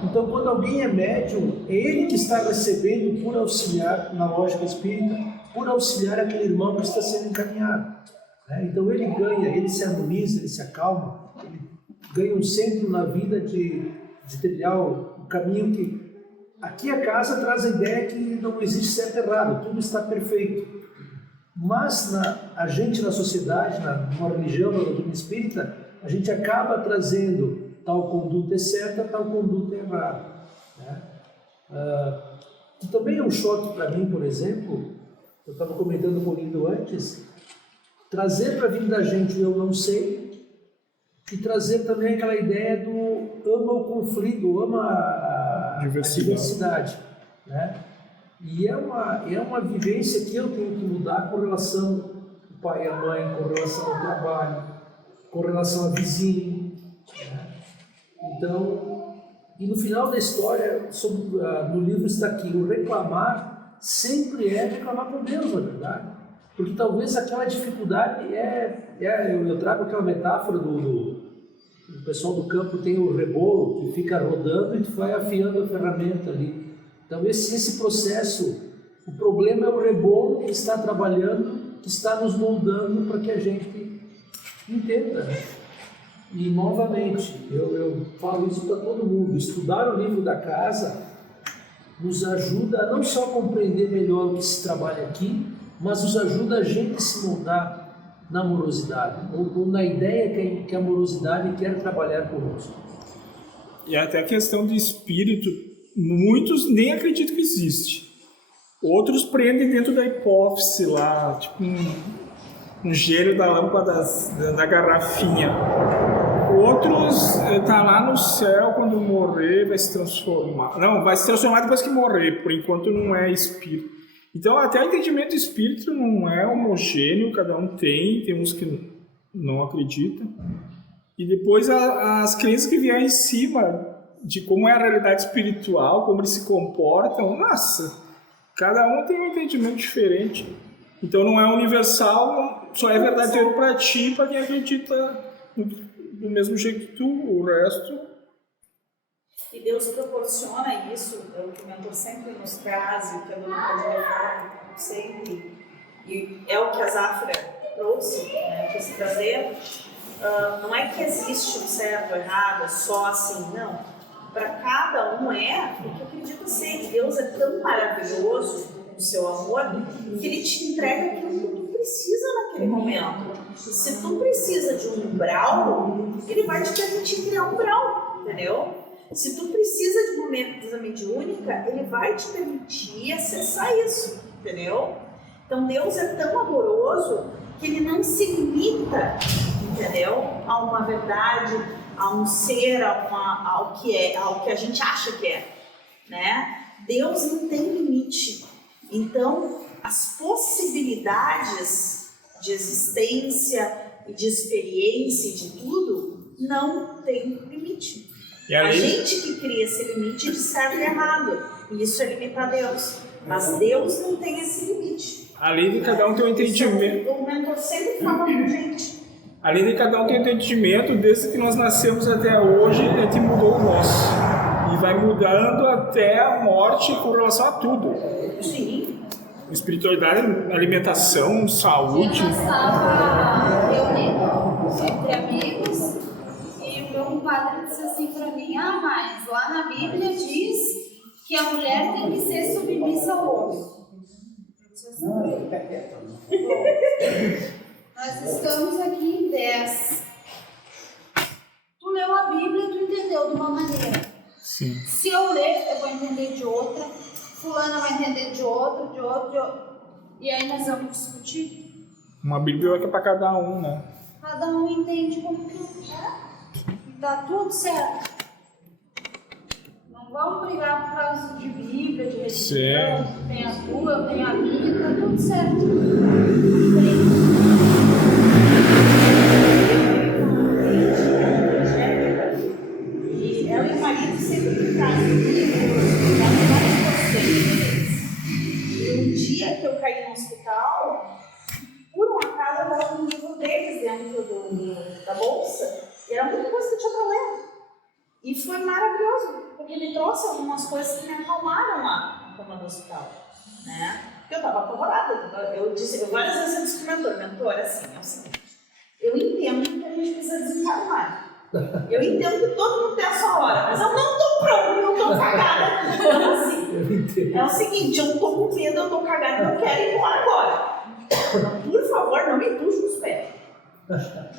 Então, quando alguém é médium, é ele que está recebendo por auxiliar, na lógica espírita, por auxiliar aquele irmão que está sendo encaminhado. Então, ele ganha, ele se harmoniza, ele se acalma, ele ganha um centro na vida de trilhar o caminho que... Aqui a casa traz a ideia que não existe certo e errado, tudo está perfeito. Mas a gente na sociedade, numa religião, na doutrina espírita, a gente acaba trazendo tal conduta é certa, tal conduta é errada. Né? Que também é um choque para mim, por exemplo, eu estava comentando com o Lindo antes, trazer para a vida da gente o eu não sei, e trazer também aquela ideia do ama o conflito, ama a diversidade. Né? E é uma vivência que eu tenho que mudar com relação ao pai e à mãe, com relação ao trabalho, com relação ao vizinho. Né? Então, e no final da história, no livro está aqui, o reclamar sempre é reclamar com Deus, na verdade. Porque talvez aquela dificuldade eu trago aquela metáfora do pessoal do campo tem o rebolo que fica rodando e tu vai afiando a ferramenta ali. Então esse processo, o problema é o rebolo que está trabalhando, que está nos moldando para que a gente entenda. E novamente, eu falo isso para todo mundo, estudar o livro da casa nos ajuda a não só compreender melhor o que se trabalha aqui, mas nos ajuda a gente se moldar na amorosidade, ou na ideia que a amorosidade quer trabalhar conosco. E até a questão do espírito, muitos nem acreditam que existe. Outros prendem dentro da hipófise lá, tipo um gênio da lâmpada da garrafinha. Outros tá lá no céu, quando morrer vai se transformar. Não, vai se transformar depois que morrer, por enquanto não é espírito. Então até o entendimento do espírito não é homogêneo, cada um tem uns que não acreditam. E depois as crenças que vieram em cima de como é a realidade espiritual, como eles se comportam, nossa, cada um tem um entendimento diferente. Então não é universal, só é verdadeiro para ti, para quem acredita do mesmo jeito que tu, o resto... E Deus proporciona isso, é o que o mentor sempre nos traz, o que a dona Padilha fala sempre, e é o que a Zafra trouxe, né, quis trazer. Não é que existe um certo ou errado, só assim, não. Para cada um é o que eu acredito ser. Deus é tão maravilhoso no seu amor que Ele te entrega aquilo que tu precisa naquele momento. Se tu precisa de um umbral, Ele vai te permitir criar um umbral, entendeu? Se tu precisa de momentos da mediúnica, Ele vai te permitir acessar isso, entendeu? Então Deus é tão amoroso que Ele não se limita, entendeu? A uma verdade, a um ser, ao que a gente acha que é, né? Deus não tem limite. Então, as possibilidades de existência e de experiência e de tudo não tem limite. E A além, gente que cria esse limite de certo e errado, e isso é limitar Deus. Mas Deus não tem esse limite. além de cada um ter um entendimento, O mentor sempre fala com a gente. além de cada um ter um entendimento, desde que nós nascemos até hoje, a gente mudou o nosso. E vai mudando até a morte com relação a tudo. Sim. Espiritualidade, alimentação, saúde. Eu estava reunido entre amigos e o meu padre disse assim para mim: mas lá na Bíblia diz que a mulher tem que ser submissa ao homem. Nós estamos aqui em 10. Tu leu a Bíblia e tu entendeu de uma maneira. Sim. Se eu ler, eu vou entender de outra. Fulana vai entender de outra, de outra. E aí nós vamos discutir. Uma biblioteca para cada um, né? Cada um entende como que é. E tá tudo certo. Não vamos brigar por causa de Bíblia, de religião. Tu tem a tua, eu tenho a minha, tá tudo certo. E ela e o marido sempre ficaram livros, várias coisas. E um dia que eu caí no hospital, por um acaso eu estava com um livro deles dentro da bolsa, e era muita coisa que eu tinha para ler. E foi maravilhoso, porque me trouxe algumas coisas que me acalmaram lá na cama do hospital, né? Porque eu estava apavorada. Eu várias vezes eu disse para o mentor, assim, é o seguinte, eu entendo que a gente precisa desencarnar. Eu entendo que todo mundo tem a sua hora, mas eu não tô pronta, eu tô cagada. Então, assim, é o seguinte, eu tô com medo, eu tô cagada, eu quero ir embora agora. Então, por favor, não me puxe nos pés.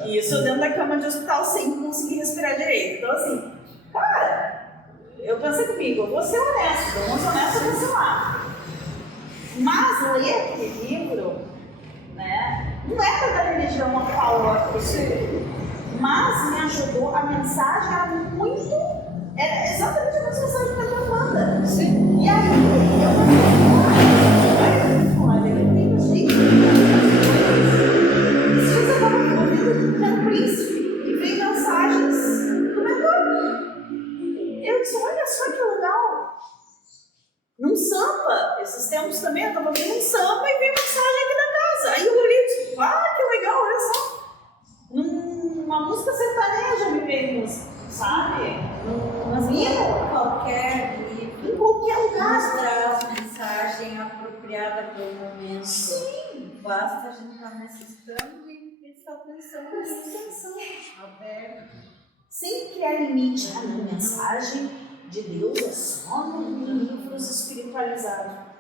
E isso dentro da cama de hospital sem conseguir respirar direito. Então, assim, cara, eu pensei comigo, eu vou ser honesta, eu vou ser honesta, eu vou ser lá. Mas ler aquele livro, né, não é para dar religião uma palavra para você. Mas me ajudou, a mensagem era muito. Era exatamente a mesma mensagem que a minha manda. Sim. E aí, eu falei, olha, eu tenho jeito de fazer coisas. Esses dias eu estava ouvindo Ken Príncipe e veio mensagens do mentor. Eu disse, olha só que legal. Num samba, esses tempos também, eu estava ouvindo um samba e veio mensagem aqui da casa. Aí eu olhei e disse, que legal, olha só. Uma música sertaneja me veio, sabe? Qualquer livro, Em qualquer lugar. traz mensagem apropriada para o momento. Sim. Basta a gente estar necessitando e prestar atenção. Aberto. Sem criar limite. A mensagem de Deus é só nos livros espiritualizados.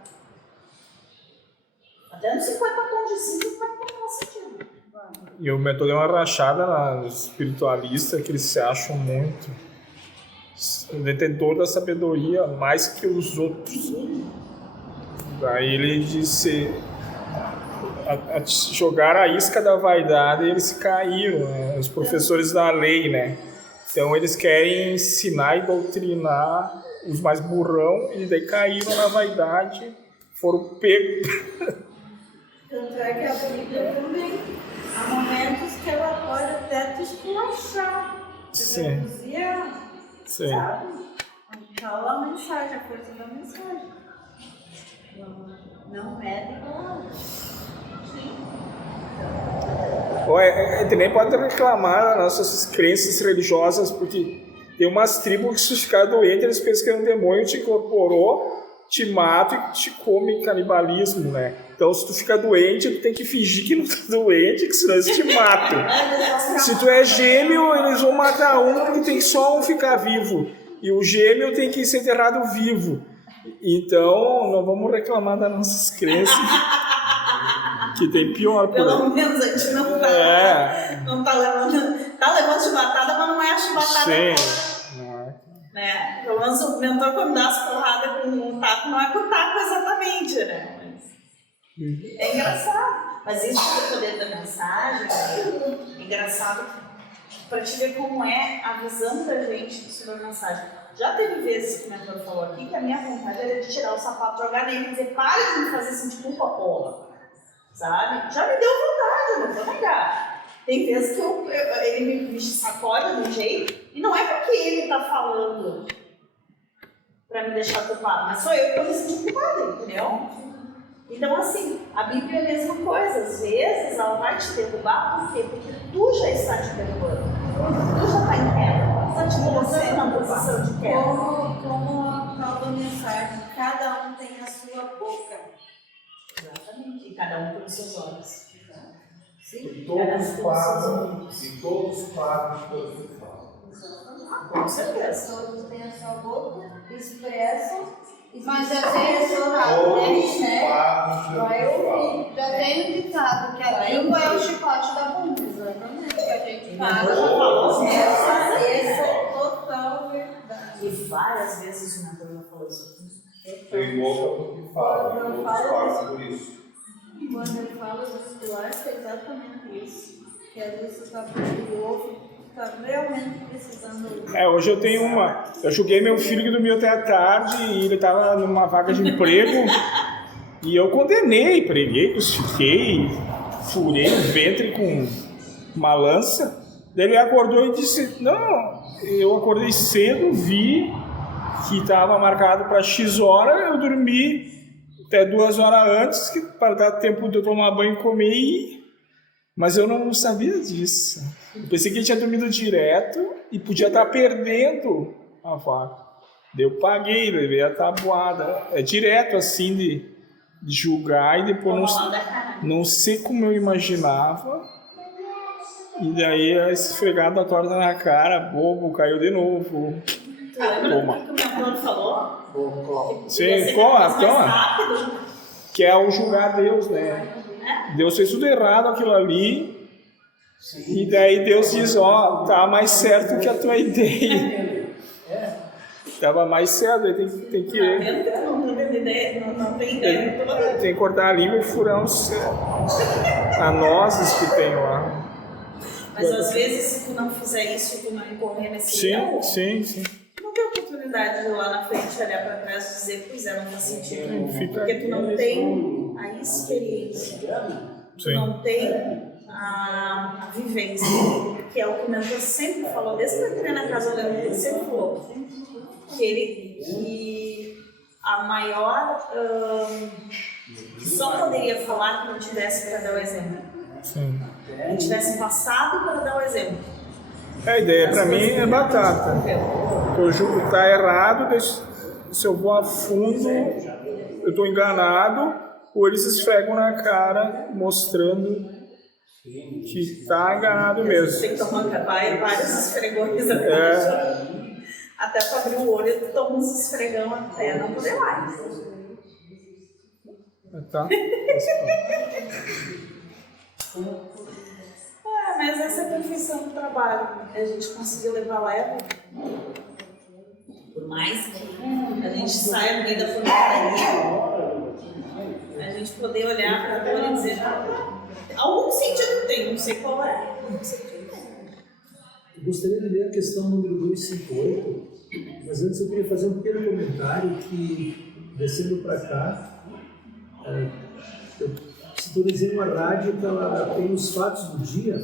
Até nos 50 tons de cinza vai ter sentido. E o mentor deu uma rachada nos espiritualistas que eles se acham muito detentor da sabedoria mais que os outros. Daí ele disse jogar a isca da vaidade e eles caíram, né? Os professores da lei, né? Então eles querem ensinar e doutrinar os mais burrão e daí caíram na vaidade, foram pegos. Tanto é que a Bíblia também. Há momentos que ela pode até te esculachar. Você reduzia, sabe? Fala a mensagem, a força da mensagem. Não mede palavras. A gente nem pode reclamar das nossas crenças religiosas, porque tem umas tribos que se ficar doente, eles pensam que é um demônio te incorporou, te mata e te come canibalismo, né? Então, se tu fica doente, tu tem que fingir que não tá doente, que senão eles te matam. Se tu é gêmeo, eles vão matar um, porque tem só um ficar vivo. E o gêmeo tem que ser enterrado vivo. Então, não vamos reclamar das nossas crenças, que tem pior por aí. Pelo menos a gente não tá, não tá levando chibatada, mas não é a chibatada. Sim. Né? Pelo menos o mentor, quando dá as porradas com um taco, não é com o taco exatamente, né? Mas é engraçado. Mas isso do poder da mensagem é engraçado para te ver como é a visão da gente sobre a mensagem. Já teve vezes que o mentor falou aqui que a minha vontade era de tirar o sapato, jogar nele e dizer, para de me fazer sentir culpa, porra. Sabe? Já me deu vontade, eu não vou negar. Tem vezes que ele me sacode de um jeito, e não é porque ele tá falando pra me deixar culpada, mas sou eu que tô me sentindo culpada, entendeu? Então, assim, a Bíblia é a mesma coisa. Às vezes ela vai te derrubar, por quê? Porque tu já está te derrubando. Tu já está em queda. Está te colocando na posição de queda. Como a própria mensagem, cada um tem a sua boca. Exatamente. E cada um tem os seus olhos. E todos pagam, quando se fala. Com certeza. Todos têm a sua boca, expressam. Mas já tem ouvir. Já tem um ditado que a língua é o chicote da bunda. Exatamente. Que a gente fala. Essa é total verdade. E várias vezes o mentor já falou isso. Tem boca porque fala, todos pagam por isso. Quando eu falo muscular, é exatamente isso. Que às vezes você está com o ovo. Tá realmente precisando. Hoje eu tenho uma. Eu julguei meu filho que dormiu até a tarde e ele estava numa vaga de emprego. E eu condenei, preguei, crucifiquei, furei o ventre com uma lança. Daí ele acordou e disse: não, eu acordei cedo, vi que estava marcado para X hora, eu dormi até 2 horas antes, para dar tempo de eu tomar banho e comer. Mas eu não sabia disso. Eu pensei que ele tinha dormido direto e podia estar perdendo a vaca. Daí eu paguei, levei a tabuada. É direto assim de julgar e depois não sei como eu imaginava. E daí a esfregada torta na cara, bobo, caiu de novo. Lembra o que o mentor falou? Sim, toma. Que é o julgar Deus, né? Deus fez tudo errado aquilo ali. E daí Deus diz, tá mais certo que a tua ideia. Tava mais certo, aí tem que Não tem ideia. Tem que cortar a língua e furar a nozes que tem lá. Mas às vezes, se tu não fizer isso, tu não incorrer nesse erro, sim. não tem oportunidade de lá na frente olhar para trás e dizer, pois é, não faz sentido. Porque tu não tem a experiência, tu não tem a vivência, que é o que o mentor sempre falou, desde que eu entrei na casa, ele sempre falou que a maior só poderia falar que não tivesse para dar o exemplo. Sim. Não tivesse passado para dar o exemplo. A ideia para mim é batata. Eu julgo que tá errado, se eu vou a fundo, eu estou enganado, ou eles esfregam na cara mostrando que está enganado mesmo. Tem que tomar vários esfregões até para abrir o olho, tu toma uns esfregão até não poder mais. Tá. Mas essa é a perfeição do trabalho. A gente conseguiu levar leve. Por mais que a gente saia no meio da porcaria, a gente poder olhar para a dor e dizer, algum sentido tem, não sei qual é. Eu gostaria de ler a questão número 258, mas antes eu queria fazer um pequeno comentário que, descendo para cá, eu sintonizei uma rádio que ela tem os fatos do dia,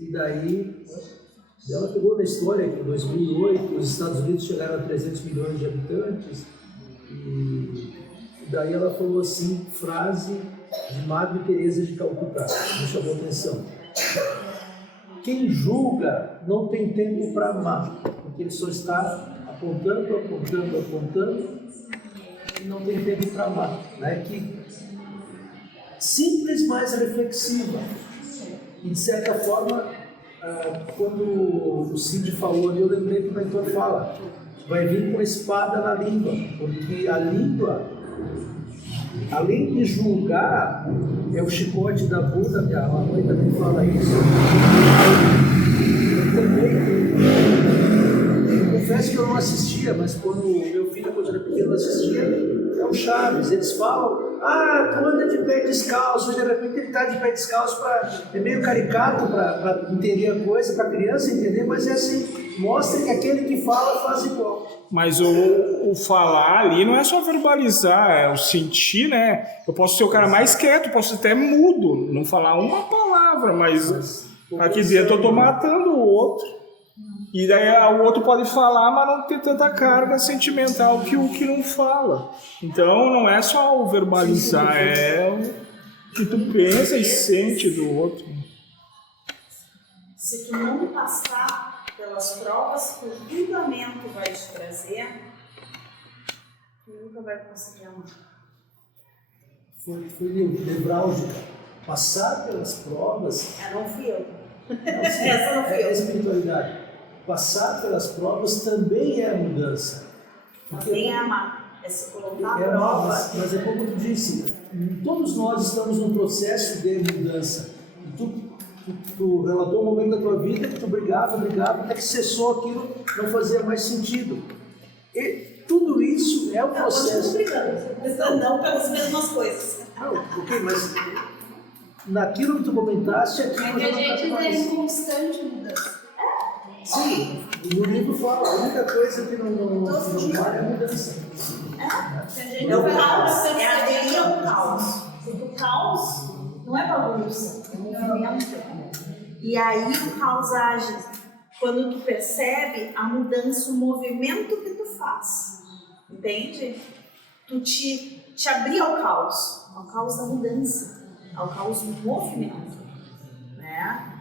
e daí ela pegou na história que em 2008 os Estados Unidos chegaram a 300 milhões de habitantes, e daí ela falou assim, frase de Madre Teresa de Calcutá, me chamou a atenção. Quem julga não tem tempo para amar, porque ele só está apontando e não tem tempo para amar. Né? Que simples, mas reflexiva. E de certa forma, quando o Cid falou ali, eu lembrei que o mentor fala, vai vir com a espada na língua, porque a língua, além de julgar, é o chicote da bunda, minha mãe também fala isso. Eu confesso que eu não assistia, mas quando meu filho, quando era pequeno, assistia, é o Chaves. Eles falam, tu anda de pé descalço, e de repente ele está de pé descalço, é meio caricato para entender a coisa, para a criança entender, mas é assim, mostra que aquele que fala faz igual. Mas o falar ali não é só verbalizar, é o sentir, né? Eu posso ser o cara mais quieto, posso até mudo, não falar uma palavra, mas aqui dentro eu tô matando o outro. E daí o outro pode falar, mas não ter tanta carga sentimental que o que não fala. Então não é só o verbalizar, é o que tu pensa e sente do outro. Se tu não passar pelas provas que o julgamento vai te trazer, tu nunca vai conseguir amar. Foi nevrálgica. Passar pelas provas... Não fui eu. Essa não foi a espiritualidade. Passar pelas provas também é a mudança. Também é amar. É se colocar à prova. prova. Mas é como tu disse, todos nós estamos num processo de mudança. E tu relatou um momento da tua vida que tu brigava, até que cessou aquilo, não fazia mais sentido. E tudo isso é o processo. Não pelas mesmas coisas. Não, ok, mas naquilo que tu comentaste, aquilo É que a gente está em constante mudança. Sim, no livro fala, a única coisa que não para é a mudança. É o caos, é aderir ao caos. Porque o caos não é bagunça, é movimento. E aí o caos age quando tu percebe a mudança, o movimento que tu faz. Entende? Tu te abrir ao caos da mudança, ao caos do movimento. Né?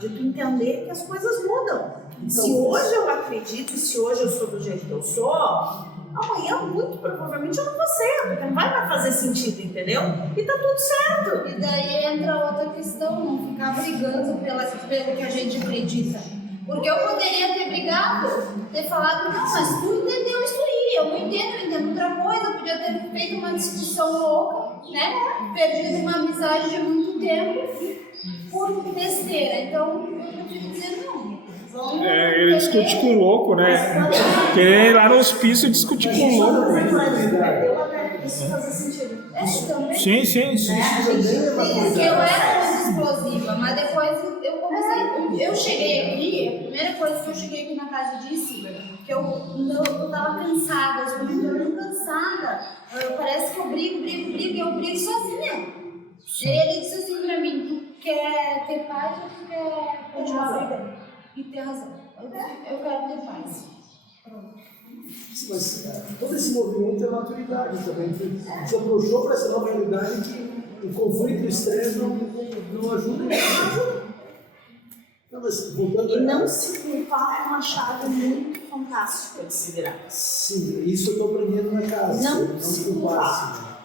De tu entender que as coisas mudam. Então, se hoje eu acredito, se hoje eu sou do jeito que eu sou, amanhã muito provavelmente eu não vou ser, porque não vai mais fazer sentido, entendeu? E tá tudo certo. E daí entra outra questão, não ficar brigando pelo que a gente acredita. Porque eu poderia ter brigado, ter falado, não, mas tu entendeu isso aí, eu não entendo, eu entendo outra coisa, eu podia ter feito uma discussão louca, né? Perdido uma amizade de muito tempo por besteira. Então, eu prefiro dizer não. Ele discute com o louco, né? Querer ir lá no hospício e discutir com o louco. Isso faz sentido. Também. Sim. Porque eu era muito explosiva, mas depois eu comecei. Eu cheguei aqui, a primeira coisa que eu cheguei aqui na casa disse que eu tava cansada, eu estou me cansada. Parece que eu brigo e eu brigo sozinha. E ele disse assim pra mim: tu quer ter paz ou tu quer continuar brigando? E ter razão. Eu quero ter paz. Pronto. Mas todo esse movimento é maturidade também. Você approachou para essa nova realidade que o conflito e o estresse não ajudam. E não se culpar é uma chave muito fantástica de se virar. Sim, isso eu estou aprendendo na casa. Não se culpar.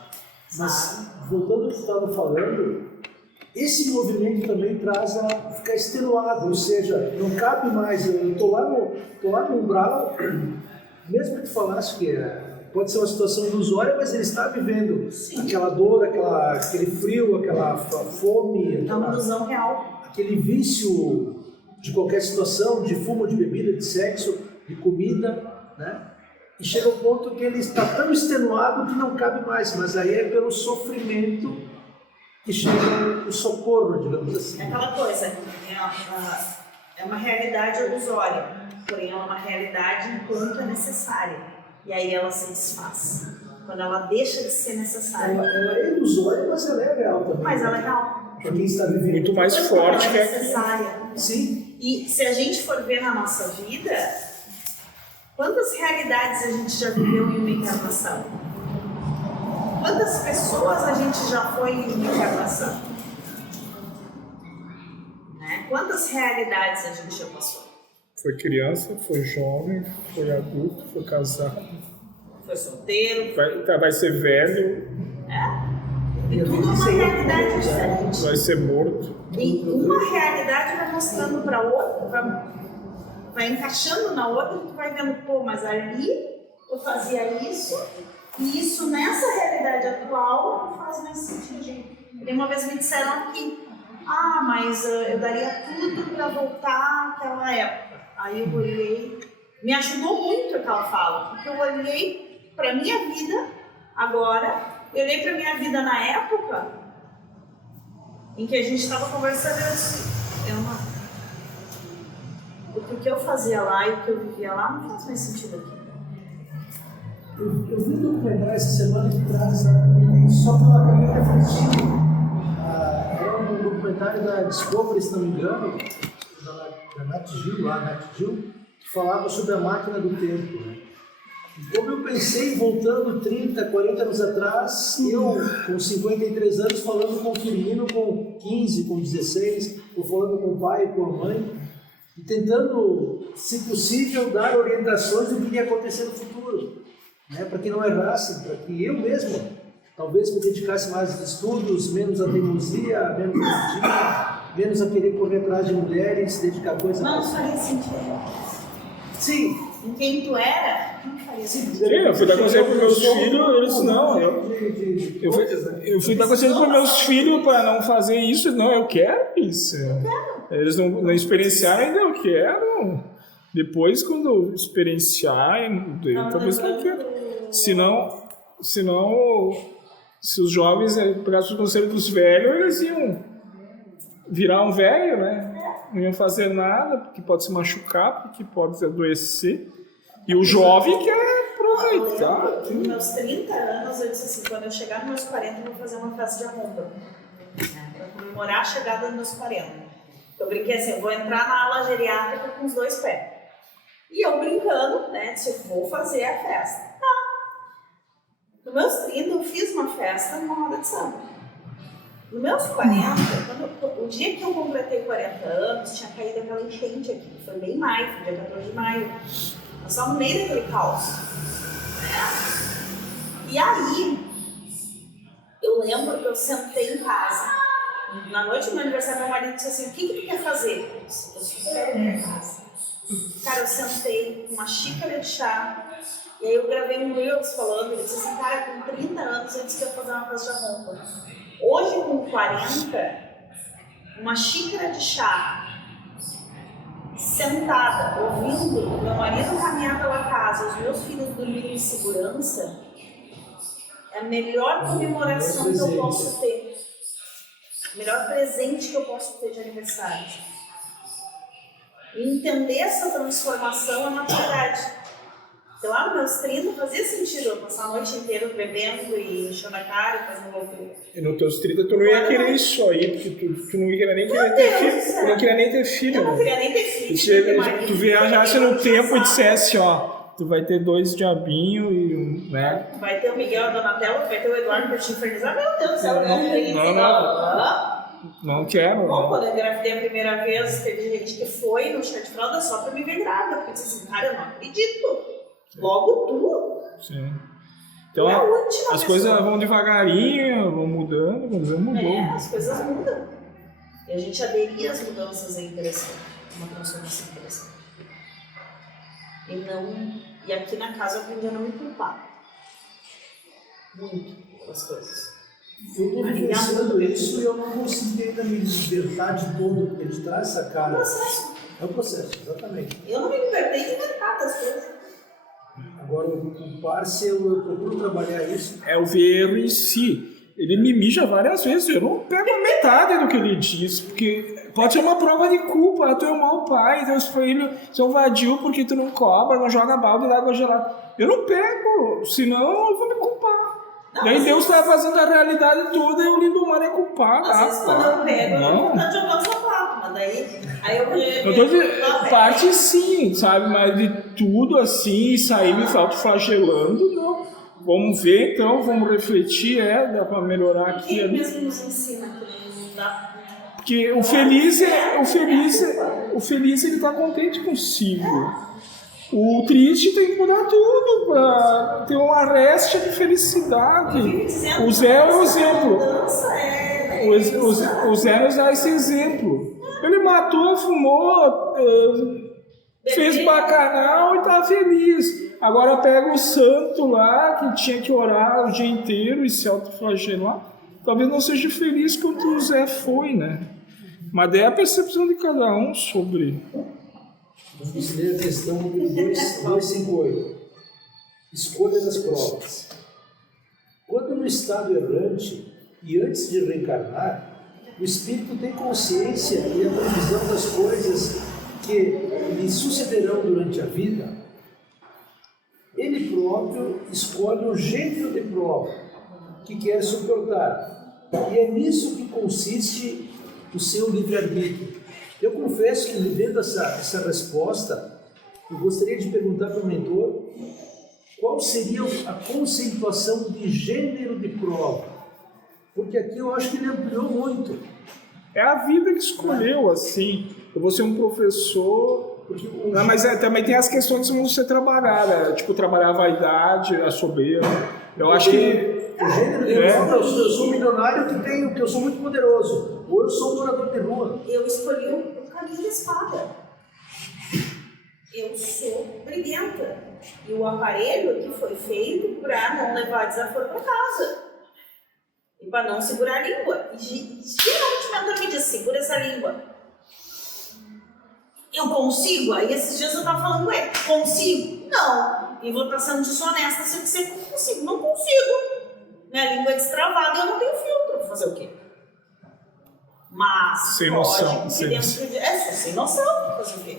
Mas voltando ao que você estava falando, esse movimento também traz a ficar extenuado, ou seja, não cabe mais. Eu estou lá no umbral, mesmo que tu falasse que pode ser uma situação ilusória, mas ele está vivendo aquela dor, aquele frio, aquela fome, é uma ilusão real. Aquele vício de qualquer situação, de fumo, de bebida, de sexo, de comida, né? E chega ao ponto que ele está tão extenuado que não cabe mais, mas aí é pelo sofrimento que chega o socorro, digamos assim. É aquela coisa, é uma realidade ilusória, porém ela é uma realidade enquanto é necessária. E aí ela se desfaz. Quando ela deixa de ser necessária. Ela é ilusória, mas ela é real também. Mas ela é real. Para quem está vivendo. Muito mais forte ela é necessária. Sim. E se a gente for ver na nossa vida, quantas realidades a gente já viveu em uma encarnação? Quantas pessoas a gente já foi em uma encarnação? Né? Quantas realidades a gente já passou? Foi criança, foi jovem, foi adulto, foi casado. Foi solteiro. Vai ser velho. E tudo uma realidade diferente. Vai ser morto. E uma realidade vai mostrando para outra, vai encaixando na outra e tu vai vendo, pô, mas ali eu fazia isso, e isso nessa realidade atual não faz mais sentido. E uma vez me disseram aqui, mas eu daria tudo para voltar àquela época. Aí eu olhei, me ajudou muito aquela fala, porque eu olhei para minha vida agora Eu olhei pra minha vida na época em que a gente estava conversando, eu disse, o que eu fazia lá e o que eu vivia lá não faz mais sentido aqui. Eu vi um documentário essa semana que traz exatamente só pela caminho refletindo. Era um documentário da Discovery, se não me engano, da Nat Geo, que falava sobre a máquina do tempo. Né? E como eu pensei, voltando 30, 40 anos atrás, eu com 53 anos falando com o Firmino com 15, com 16, ou falando com o pai, com a mãe, e tentando, se possível, dar orientações do que ia acontecer no futuro. Né, para que não errasse, para que eu mesmo talvez me dedicasse mais aos estudos, menos à teimosia, menos a disciplina, menos a querer correr atrás de mulheres, se dedicar a coisas. Não faria sentido. Sim. Em quem tu era, não faria sentido. Sim, eu fui dar conselho para meus filhos, eles não. Eu fui dar conselho para meus filhos para não fazer isso, não, eu quero isso. Eles não experienciaram ainda, eu quero. Depois, quando eu experienciar, talvez não quero. Senão, se os jovens pegassem o conselho dos velhos, eles iam virar um velho, né? Não iam fazer nada, porque pode se machucar, porque pode adoecer. E o jovem quer aproveitar. Nos meus 30 anos, eu disse assim, quando eu chegar nos meus 40, eu vou fazer uma festa de arromba. Para comemorar a chegada dos meus 40. Eu brinquei assim, eu vou entrar na ala geriátrica com os 2 pés. E eu brincando, né, disse, vou fazer a festa. Nos meus 30, eu fiz uma festa numa roda de samba. Nos meus 40, o dia que eu completei 40 anos, tinha caído aquela enchente aqui. Foi bem em maio, foi dia 14 de maio. Nós estávamos no meio daquele caos. E aí, eu lembro que eu sentei em casa. Na noite do meu aniversário, meu marido disse assim, o que tu quer fazer? Eu disse, eu quero ir pra casa. Cara, eu sentei com uma xícara de chá. E aí eu gravei um Reels falando, ele disse assim, cara, com 30 anos eu disse que ia fazer uma festa de arromba. Hoje, com 40, uma xícara de chá, sentada, ouvindo meu marido caminhar pela casa, os meus filhos dormindo em segurança, é a melhor comemoração que eu posso ter. O melhor presente que eu posso ter de aniversário. E entender essa transformação é maturidade. Porque lá nos meus 30 fazia sentido eu passar a noite inteira bebendo e enchendo a cara e fazendo loucura. E nos teus 30 tu não ia querer isso aí, porque tu não ia nem querer ter filho. Tu não queria nem ter filho. Eu não queria nem ter filho. Tu viajasse no tempo e dissesse, ó, tu vai ter 2 diabinhos e né? Vai ter o Miguel, a Donatella, vai ter o Eduardo pra te infernizar. Meu Deus do céu, não quero. Bom, quando eu engravidei a primeira vez, teve gente que foi no chá de fralda só pra me ver grávida, porque disse assim, cara, eu não acredito. Logo tu. Sim. Então, as coisas vão devagarinho, vão mudando, mas mudou. As coisas mudam. E a gente aderir às mudanças é interessante. Uma transformação interessante. E aqui na casa eu aprendi a não me culpar. Muito pelas coisas. Eu estou vivenciando isso e eu não consegui ainda me libertar de todo, porque ele traz essa cara. É um processo. É um processo, exatamente. Eu não me libertei de mercado das coisas. Agora, o culpar-se, eu procuro trabalhar isso. É o ver em si. Ele me mija várias vezes, eu não pego a metade do que ele diz, porque pode ser uma prova de culpa, tu é um mau pai, teus filhos são vadio porque tu não cobra, não joga balde de água gelada. Eu não pego, senão eu vou me culpar. Não, daí Deus está fazendo a realidade toda e o Lindomar é culpado. Às vezes quando eu pego, eu tenho vontade de jogar o sapato, mas daí eu tô dizendo, parte sim, sabe, mas de tudo assim, sair me autoflagelando, não. Vamos ver então, vamos refletir, dá para melhorar aqui. Quem mesmo nos ensina que não dá? Porque o feliz ele tá contente consigo. O triste tem que mudar tudo para ter uma resta de felicidade. O Zé é um exemplo. O Zé nos dá esse exemplo. Ele matou, fumou, fez bacanal e tá feliz. Agora pega o santo lá, que tinha que orar o dia inteiro e se autoflagelar. Talvez não seja feliz quanto o Zé foi, né? Mas daí é a percepção de cada um sobre... Vamos ler a questão número 258. Escolha das provas. Quando no estado errante e antes de reencarnar, o espírito tem consciência e a previsão das coisas que lhe sucederão durante a vida, ele próprio escolhe o gênero de prova que quer suportar. E é nisso que consiste o seu livre-arbítrio. Eu confesso que, vendo essa resposta, eu gostaria de perguntar para o mentor qual seria a conceituação de gênero de prova. Porque aqui eu acho que ele ampliou muito. É a vida que escolheu, assim. Eu vou ser um professor... Não, mas também tem as questões que vão ser trabalhadas, tipo, trabalhar a vaidade, a soberba. Eu acho que... O gênero de eu sou um milionário que eu sou muito poderoso. Ou eu sou um morador de rua. Eu escolhi o caminho da espada. Eu sou briguenta. E o aparelho aqui foi feito para não levar desaforo para casa. E para não segurar a língua. E geralmente o mentor me diz, segura essa língua. Eu consigo? Aí esses dias eu estava falando com ele, consigo? Não. E vou estar sendo desonesta se eu disser que eu consigo. Não consigo. Minha língua é destravada e eu não tenho filtro. Vou fazer o quê? Mas, sem noção. Sem noção. Vou fazer o quê?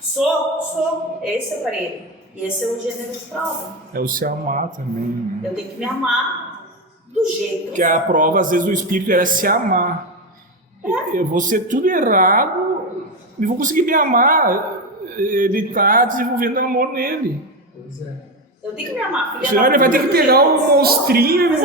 Sou. Esse é aparelho. E esse é o gênero de prova. É o se amar também. Né? Eu tenho que me amar do jeito. Porque a prova, às vezes, do espírito era se amar. Eu vou ser tudo errado e vou conseguir me amar. Ele está desenvolvendo amor nele. Pois é. Eu tenho que me amar. Senão ele vai ter que pegar o monstrinho e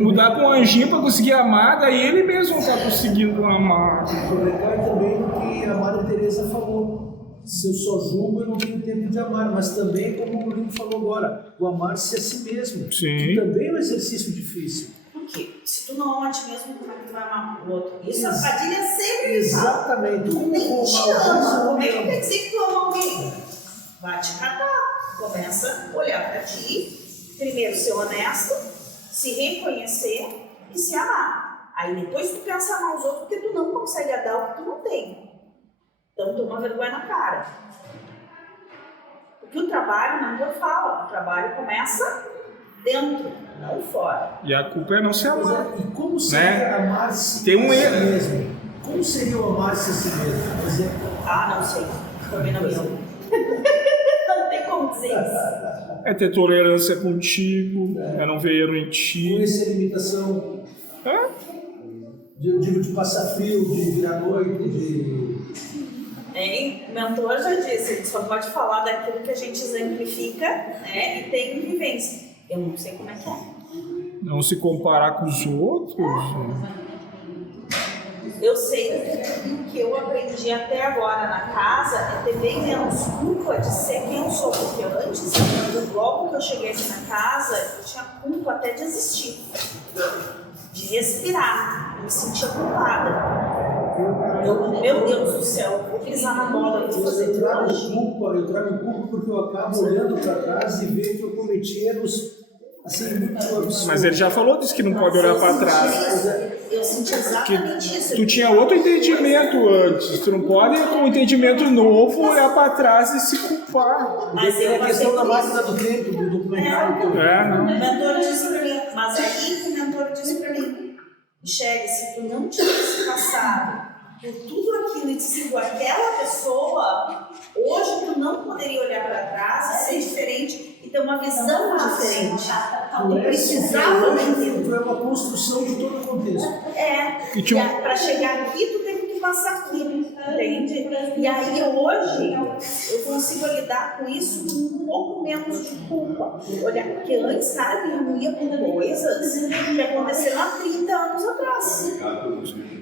mudar com o anjinho para conseguir amar, daí ele mesmo está conseguindo amar. Recai também o que a Maria Teresa falou. Se eu só julgo, eu não tenho tempo de amar. Mas também, como o Lino falou agora, o amar-se a si mesmo. Sim. Que também é um exercício difícil. Por quê? Se tu não ama a ti mesmo, como é que tu vai amar o outro? Isso a Padilha sempre Exatamente. Tu nem te ama. Como é que quer dizer que tu ama alguém? Vai te catar. Começa a olhar pra ti, primeiro ser honesto, se reconhecer e se amar. Aí depois tu pensa amar os outros porque tu não consegue dar o que tu não tem. Então toma vergonha na cara. Porque o trabalho, o mentor fala, o trabalho começa dentro, não fora. E a culpa é não se amar. E como seria amar-se Tem um a si erro. mesmo? Como seria o amar-se a si mesmo? Por exemplo, Ah, não sei. Também não eu. Não tem como dizer isso. É ter tolerância contigo, é não ver erro em ti. conhecer a limitação, de passar frio, de virar noite, de... O mentor já disse, ele só pode falar daquilo que a gente exemplifica, né, e tem vivência. Eu não sei como é que é. Não se comparar com os outros. Eu sei que o que eu aprendi até agora na casa é ter bem menos culpa de ser quem eu sou, porque antes, logo que eu cheguei aqui na casa, eu tinha culpa até de existir, de respirar, eu me sentia culpada. Meu Deus do céu, vou pisar na bola, vou fazer Eu trago hoje. culpa porque eu acabo olhando para trás e vejo que eu cometi erros assim, muito absurdos. Mas ele já falou disso, que não pode olhar para trás. Eu senti exatamente isso. Tu tinha outro entendimento antes. Tu não pode, com um entendimento novo, olhar para trás e se culpar. Mas É eu a questão da passei por máquina do tempo, do documentário. que eu- Não. O mentor disse pra mim, mas aí o mentor disse pra mim, Michele, se tu não tivesse passado por tudo aquilo e sido aquela pessoa, hoje tu não poderia olhar para trás e ser diferente e ter uma visão diferente. Tu precisava daquilo. Foi uma construção de todo o contexto. E tinha um- Para chegar aqui, tu teve que passar aquilo, entende? E aí hoje eu consigo lidar com isso com um pouco menos de culpa. Olha, porque antes, cara, eu me ia com coisas que aconteceram há 30 anos atrás.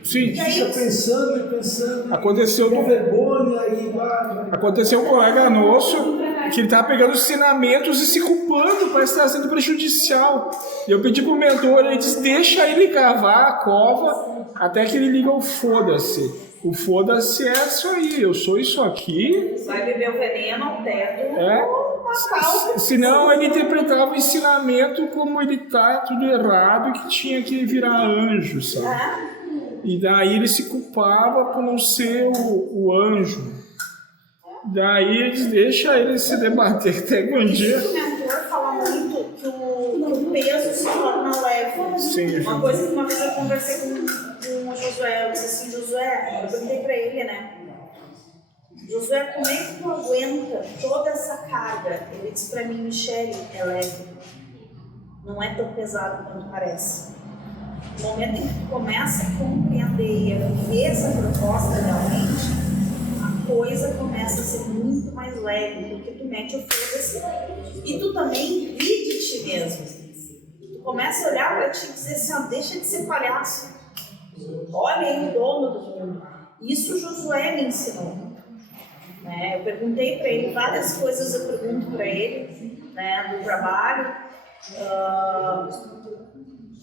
Sim. E aí Fica pensando e pensando. Aconteceu com com- vergonha e vai. Aconteceu um colega nosso que ele estava pegando ensinamentos e se culpando, parece que estava sendo prejudicial. E eu pedi pro mentor, ele disse, deixa ele cavar a cova até que ele liga o foda-se. O foda-se é isso aí, eu sou isso aqui. vai beber o veneno ao teto. Senão ele interpretava o ensinamento como ele tá tudo errado e que tinha que virar anjo, sabe? E daí ele se culpava por não ser o anjo. Daí eles deixam ele se debater até que um dia... O mentor fala muito que peso se torna leve. Sim. Uma coisa que uma vez eu conversei com o Josué, eu disse assim, Josué, eu perguntei pra ele, né? Josué, como é que tu aguenta toda essa carga? Ele disse pra mim, Michele, é leve. Não é tão pesado quanto parece. No momento em que tu começa a compreender e a viver essa proposta realmente, a coisa começa a ser muito mais leve, porque tu mete o foda-se e tu também ri de ti mesmo. Tu começa a olhar pra ti e dizer assim, ó, deixa de ser palhaço. Olha aí o dono do mundo. Isso o Josué me ensinou. Né? Eu perguntei para ele várias coisas, eu pergunto para ele, né, do trabalho.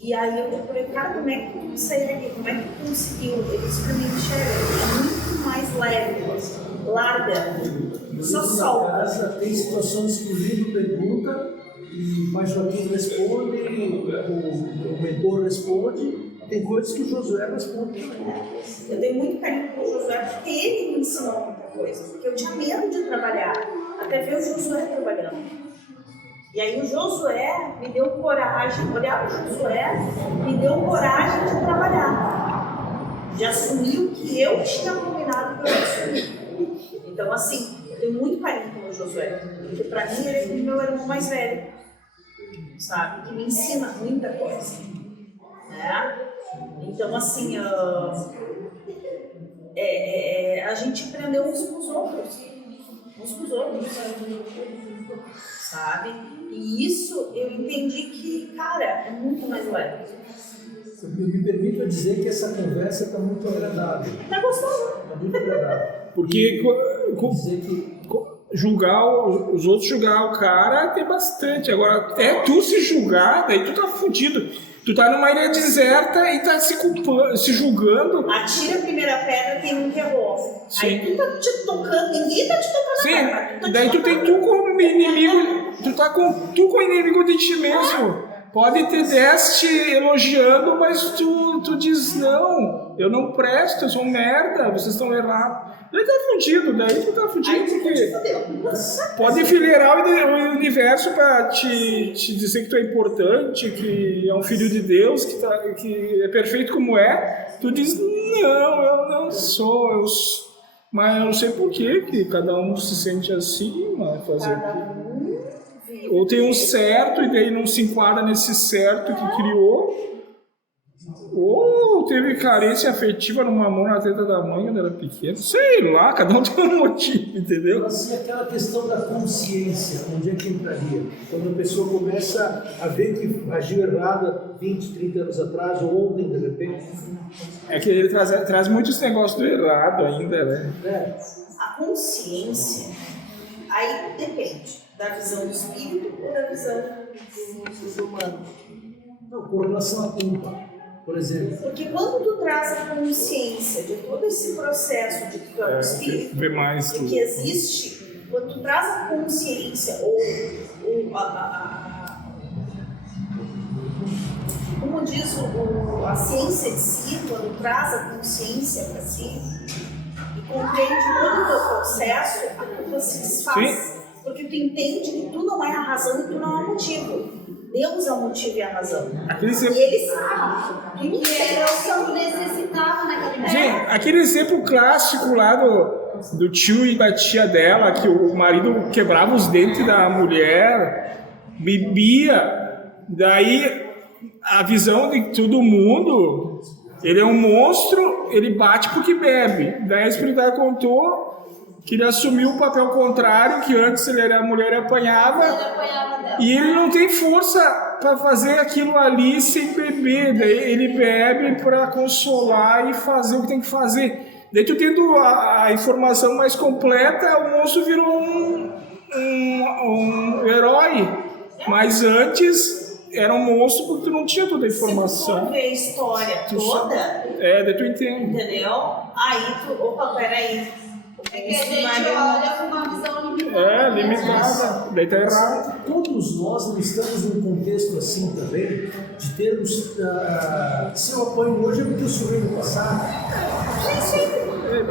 E aí eu falei, cara, como é que tu saiu daqui? Como é que tu conseguiu? Ele disse pra mim, Michele, é muito mais leve, larga, só solta. Tem situações que o Lindo pergunta e o Pai Joaquim responde, o mentor responde. Tem coisas que o Josué responde também. Eu tenho muito carinho pelo Josué porque ele me ensinou muita coisa. Porque eu tinha medo de trabalhar, até ver o Josué trabalhando. E aí o Josué me deu coragem, olhar o Josué me deu coragem de trabalhar. De assumir o que eu tinha combinado para eu assumir. Então assim, eu tenho muito carinho pelo Josué. Porque para mim ele é o meu irmão mais velho. Sabe? Que me ensina muita coisa. Né? Então, assim, a gente aprendeu uns com os outros, sabe? E isso eu entendi que, cara, é muito mais leve. Eu me permito dizer que essa conversa está muito agradável. Tá gostoso? Está muito agradável. Porque Dizer que julgar os outros, julgar o cara tem bastante. Agora, até tu se julgar, daí tu tá fudido. Tu tá numa ilha deserta e tá se culpando, se julgando. Atira a primeira pedra, tem um que errou. Sim. Aí tu tá te tocando, ninguém tá te tocando. Sim, na cara, daí tu tem tu como inimigo, tu com inimigo de ti mesmo. Pode ter 10 te elogiando, mas tu diz, não, eu não presto, eu sou um merda, vocês estão errados. Daí tá fudido, porque pode enfileirar o universo pra te dizer que tu é importante, que é um filho de Deus, que é perfeito como é. Tu diz, não, eu não sou, mas eu não sei por que cada um se sente assim, mas fazer o quê? Ou tem um certo e daí não se enquadra nesse certo que criou, ou teve carência afetiva numa mão na teta da mãe quando era pequeno, sei lá, cada um tem um motivo, entendeu? assim, aquela questão da consciência, onde é que entraria? Quando a pessoa começa a ver que agiu errado 20, 30 anos atrás, ou ontem, de repente. É que ele traz muitos negócios do errado ainda, né? A consciência, aí depende da visão do espírito ou da visão do humano. Não, com relação à culpa, por exemplo. Porque quando tu traz a consciência de todo esse processo de que tu é um espírito, vê mais de que existe, quando tu traz a consciência ou como diz a ciência de si, quando traz a consciência para si e compreende todo o teu processo, a culpa se desfaz. Sim. Porque tu entende que tu não é a razão e tu não é o motivo. Deus é o motivo e a razão. E ele sabe. Que era o que eu necessitava naquele momento. Gente, aquele exemplo clássico lá do tio e da tia dela, que o marido quebrava os dentes da mulher, bebia, daí a visão de todo mundo, ele é um monstro, ele bate porque bebe. Daí a espiritualidade contou que ele assumiu o papel contrário, que antes ele era a mulher e apanhava, e ele não tem força para fazer aquilo ali sem beber. Daí ele bebe para consolar e fazer o que tem que fazer. Daí tu tendo a informação mais completa, o monstro virou um herói. Mas antes era um monstro porque tu não tinha toda a informação. Se tu for ver a história toda, daí tu entende. Entendeu? Aí tu, opa, peraí. É que a gente olha com uma visão limitada. Limitada. Daí tá errado. Todos nós não estamos num contexto assim também, de termos. Se eu apanho hoje é porque eu sofri no passado.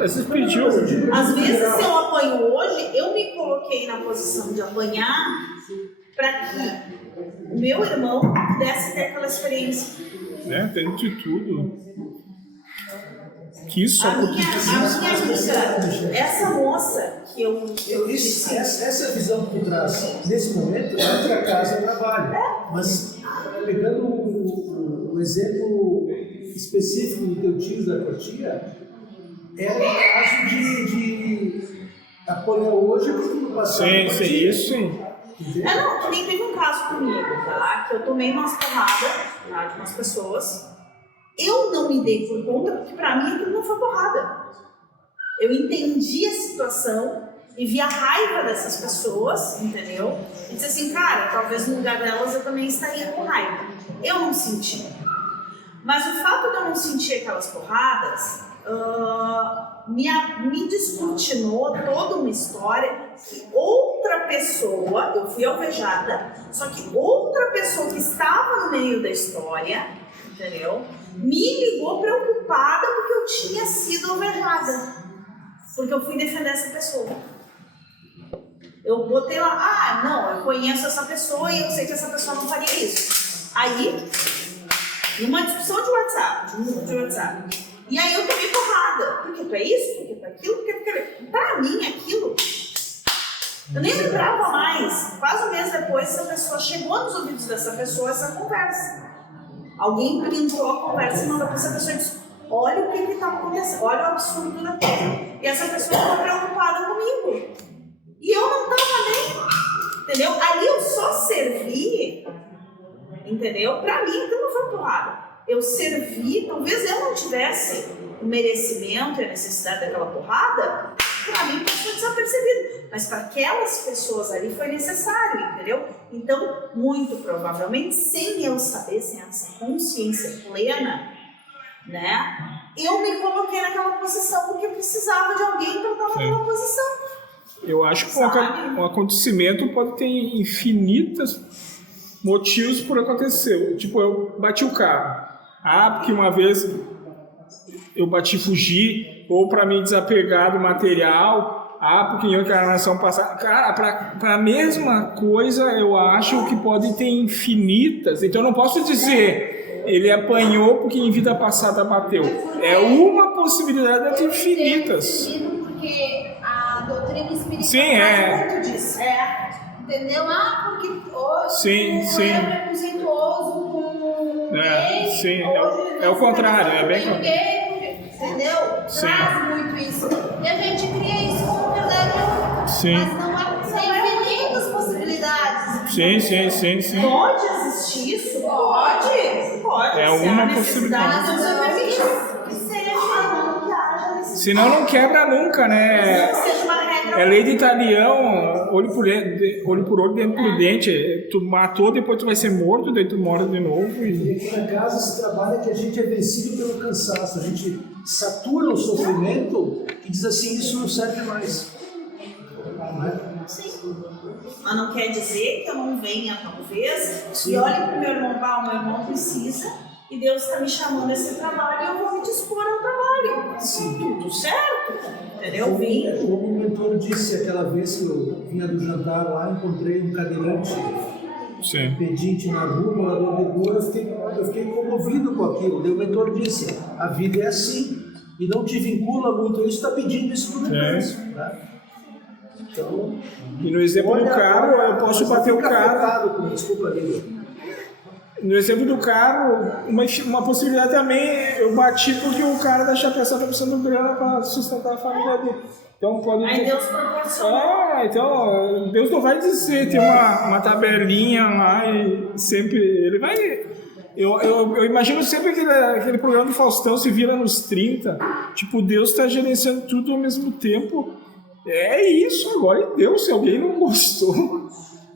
Você pediu. Às vezes, se eu apanho hoje, eu me coloquei na posição de apanhar para que o meu irmão pudesse ter aquela experiência. Né? Dentro de tudo. Que isso A minha amiga, essa moça que eu disse. Essa visão que tu traz nesse momento é entre a casa e o trabalho. Mas pegando o exemplo específico do teu tio da tua tia, é um caso de apoiar hoje porque no passado. Sim, isso sim. Não, também teve um caso comigo, tá? Que eu tomei umas porradas, tá, de umas pessoas. Eu não me dei por conta porque pra mim aquilo não foi porrada. Eu entendi a situação e vi a raiva dessas pessoas, entendeu? E disse assim, cara, talvez no lugar delas eu também estaria com raiva. Eu não senti. Mas o fato de eu não sentir aquelas porradas me descortinou toda uma história que outra pessoa, eu fui alvejada, só que outra pessoa que estava no meio da história, entendeu? Me ligou preocupada porque eu tinha sido alvejada. Porque eu fui defender essa pessoa. Eu botei lá, não, eu conheço essa pessoa e eu sei que essa pessoa não faria isso. Aí, numa discussão de WhatsApp, e aí eu tomei porrada. Porque tu é isso, porque tu é aquilo, porque tu é... Pra mim, aquilo... Eu nem lembrava mais. Quase um mês depois, essa pessoa chegou nos ouvidos dessa pessoa, essa conversa. Alguém printou a conversa e mandou para essa pessoa e disse, olha o que está acontecendo, olha o absurdo da coisa. E essa pessoa ficou preocupada comigo. E eu não estava nem, entendeu? Ali eu só servi, entendeu? Para mim, aquilo não foi porrada. Eu servi, talvez eu não tivesse o merecimento e a necessidade daquela porrada, para mim passou desapercebido. Mas para aquelas pessoas ali foi necessário, entendeu? Então, muito provavelmente, sem eu saber, sem essa consciência plena, né? Eu me coloquei naquela posição porque eu precisava de alguém que eu estava naquela posição. Eu acho que um acontecimento pode ter infinitos motivos por acontecer. Tipo, eu bati o carro. Porque uma vez eu bati fugir, ou para me desapegar do material, porque em encarnação passada. Cara, para a mesma coisa eu acho que pode ter infinitas. Então eu não posso dizer ele apanhou porque em vida passada bateu. É uma possibilidade de infinitas. Porque a doutrina espírita fala muito disso. Entendeu? Porque hoje sim. é preconceituoso com gay, sim, é o contrário, é bem gay, entendeu? Traz muito isso. E a gente cria isso como verdade, mas não tem infinitas possibilidades. Sim. Pode existir isso? Pode. É uma possibilidade. Mas não permite que seja, não que haja necessidade. Senão não quebra nunca, né? Não seja uma regra. É lei de Italião, olho por olho, dente por dente. Tu matou, depois tu vai ser morto, daí tu morre de novo. E aqui na casa se trabalha que a gente é vencido pelo cansaço. A gente satura o sofrimento e diz assim, isso não serve mais. Sim. Mas não quer dizer que eu não venha, talvez, e olhe para o meu irmão, o meu irmão precisa, e Deus está me chamando a esse trabalho, e eu vou me dispor ao trabalho. Sim. Tudo certo, entendeu? Como o mentor disse aquela vez que eu vinha do jantar lá, encontrei um cadeirante pedinte na rua, morador de rua, eu fiquei comovido com aquilo. O mentor disse, a vida é assim, e não te vincula muito a isso, está pedindo isso para o negócio. Né? Então, e no exemplo do carro, eu posso bater o carro. Desculpa, Lívia. No exemplo do carro, uma possibilidade também, eu bati porque o cara da chapeação está precisando de grana para sustentar a família dele. Então pode. Aí Deus proporciona. Então Deus não vai dizer, tem uma tabelinha lá e sempre ele vai. Eu imagino sempre aquele programa do Faustão se vira nos 30. Tipo, Deus está gerenciando tudo ao mesmo tempo. É isso, agora em Deus, se alguém não gostou.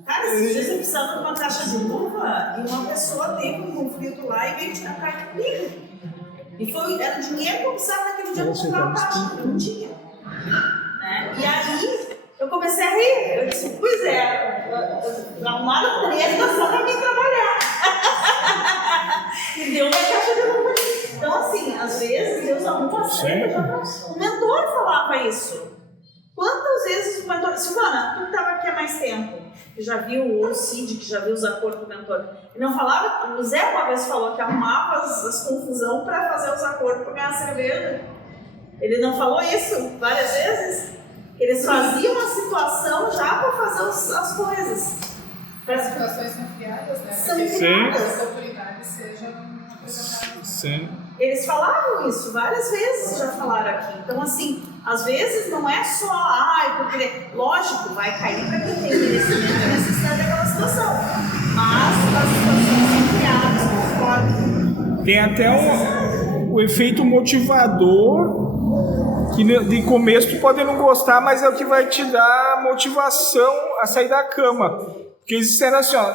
Cara, esses dias eu precisava de uma caixa de luva e uma pessoa teve um conflito lá e veio tirar carta comigo. E era o dinheiro que eu precisava naquele dia para comprar uma caixa, eu não tinha. Né? E aí eu comecei a rir. Eu disse, pois arrumaram por ele só para mim trabalhar. E deu uma caixa de luva. Então, assim, às vezes Deus arruma sempre. O mentor falava isso. Quantas vezes mentor. Silvana, tu que estava aqui há mais tempo, que já viu o Cid, que já viu os acordos com o mentor. Ele não falava, o Zé uma vez falou que arrumava as confusão para fazer os acordos para ganhar cerveja. Ele não falou isso várias vezes? Eles faziam a situação já para fazer as coisas. As situações são criadas, né? São Para que criadas. as autoridades sejam apresentadas. Sim. Eles falavam isso, várias vezes já falaram aqui. Então, assim, às vezes não é só, porque, lógico, vai cair para quem tem merecimento e necessidade daquela situação. Mas as situações são criadas conforme. Tem até o efeito motivador, que de começo tu pode não gostar, mas é o que vai te dar motivação a sair da cama. Porque eles disseram assim, ó,